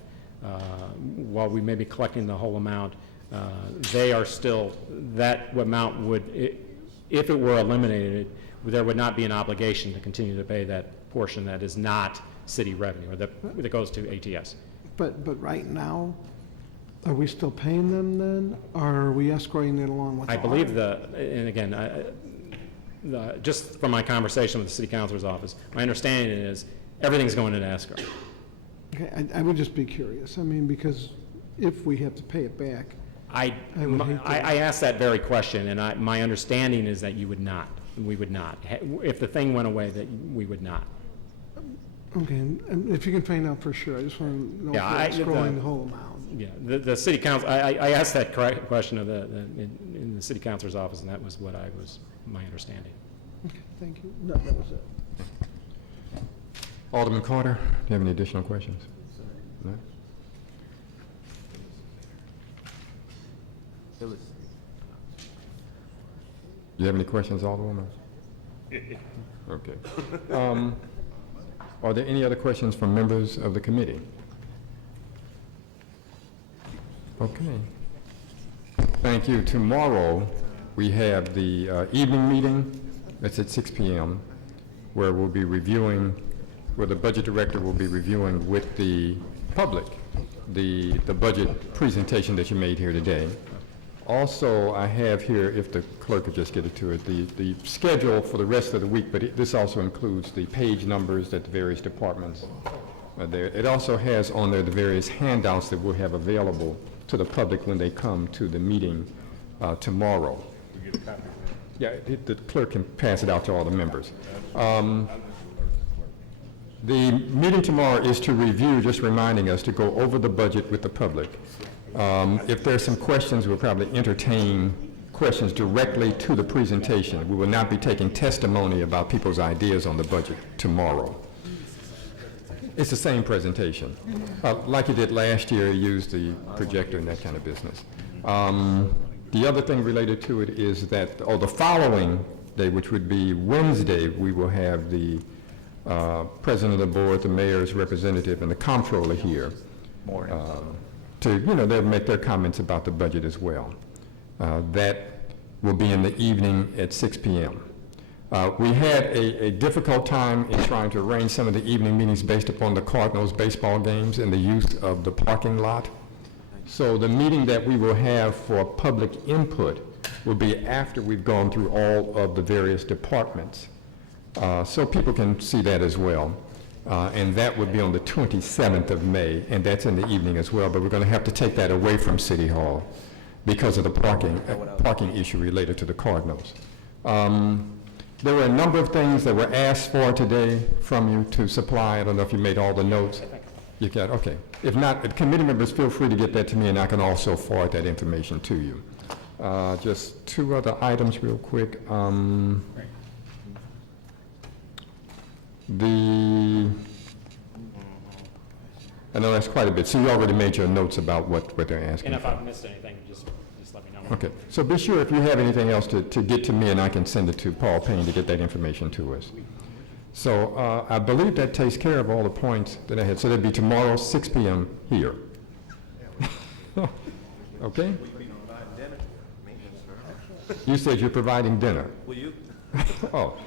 while we may be collecting the whole amount, they are still, that amount would, if it were eliminated, there would not be an obligation to continue to pay that portion that is not city revenue, or that goes to ATS. But right now, are we still paying them then, or are we escrowing it along with? I believe and again, just from my conversation with the city councilor's office, my understanding is everything's going into escrow. Okay, I would just be curious. I mean, because if we have to pay it back, I would hate to- I asked that very question, and my understanding is that you would not. We would not. If the thing went away, that we would not. Okay, and if you can find out for sure, I just want to know if we're escrowing the whole amount. Yeah, the city council, I asked that question of in the city councilor's office, and that was my understanding. Okay, thank you. No, that was it. Alderman Carter, do you have any additional questions? No? Do you have any questions, Alderwoman? Okay. Are there any other questions from members of the committee? Okay. Thank you. Tomorrow, we have the evening meeting. It's at 6 p.m., where we'll be reviewing, where the budget director will be reviewing with the public the budget presentation that you made here today. Also, I have here, if the clerk could just get it to it, the schedule for the rest of the week, but this also includes the page numbers that the various departments are there. It also has on there the various handouts that we'll have available to the public when they come to the meeting tomorrow. Yeah, the clerk can pass it out to all the members. The meeting tomorrow is to review, just reminding us to go over the budget with the public. If there's some questions, we'll probably entertain questions directly to the presentation. We will not be taking testimony about people's ideas on the budget tomorrow. It's the same presentation. Like you did last year, you used the projector and that kind of business. The other thing related to it is that, the following day, which would be Wednesday, we will have the president of the board, the mayor's representative, and the comptroller here. They'll make their comments about the budget as well. That will be in the evening at 6 p.m. We had a difficult time in trying to arrange some of the evening meetings based upon the Cardinals baseball games and the use of the parking lot. So the meeting that we will have for public input will be after we've gone through all of the various departments. So people can see that as well. And that would be on the 27th of May, and that's in the evening as well, but we're going to have to take that away from City Hall because of the parking issue related to the Cardinals. There were a number of things that were asked for today from you to supply. I don't know if you made all the notes. You got, okay. If not, committee members, feel free to get that to me, and I can also forward that information to you. Just two other items real quick. I know that's quite a bit, so you already made your notes about what they're asking. And if I've missed anything, just let me know. Okay, so be sure if you have anything else to get to me, and I can send it to Paul Payne to get that information to us. So I believe that takes care of all the points that I had. So that'd be tomorrow, 6 p.m. here. Okay? You said you're providing dinner. Will you? Oh.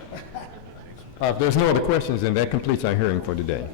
If there's no other questions, then that completes our hearing for today.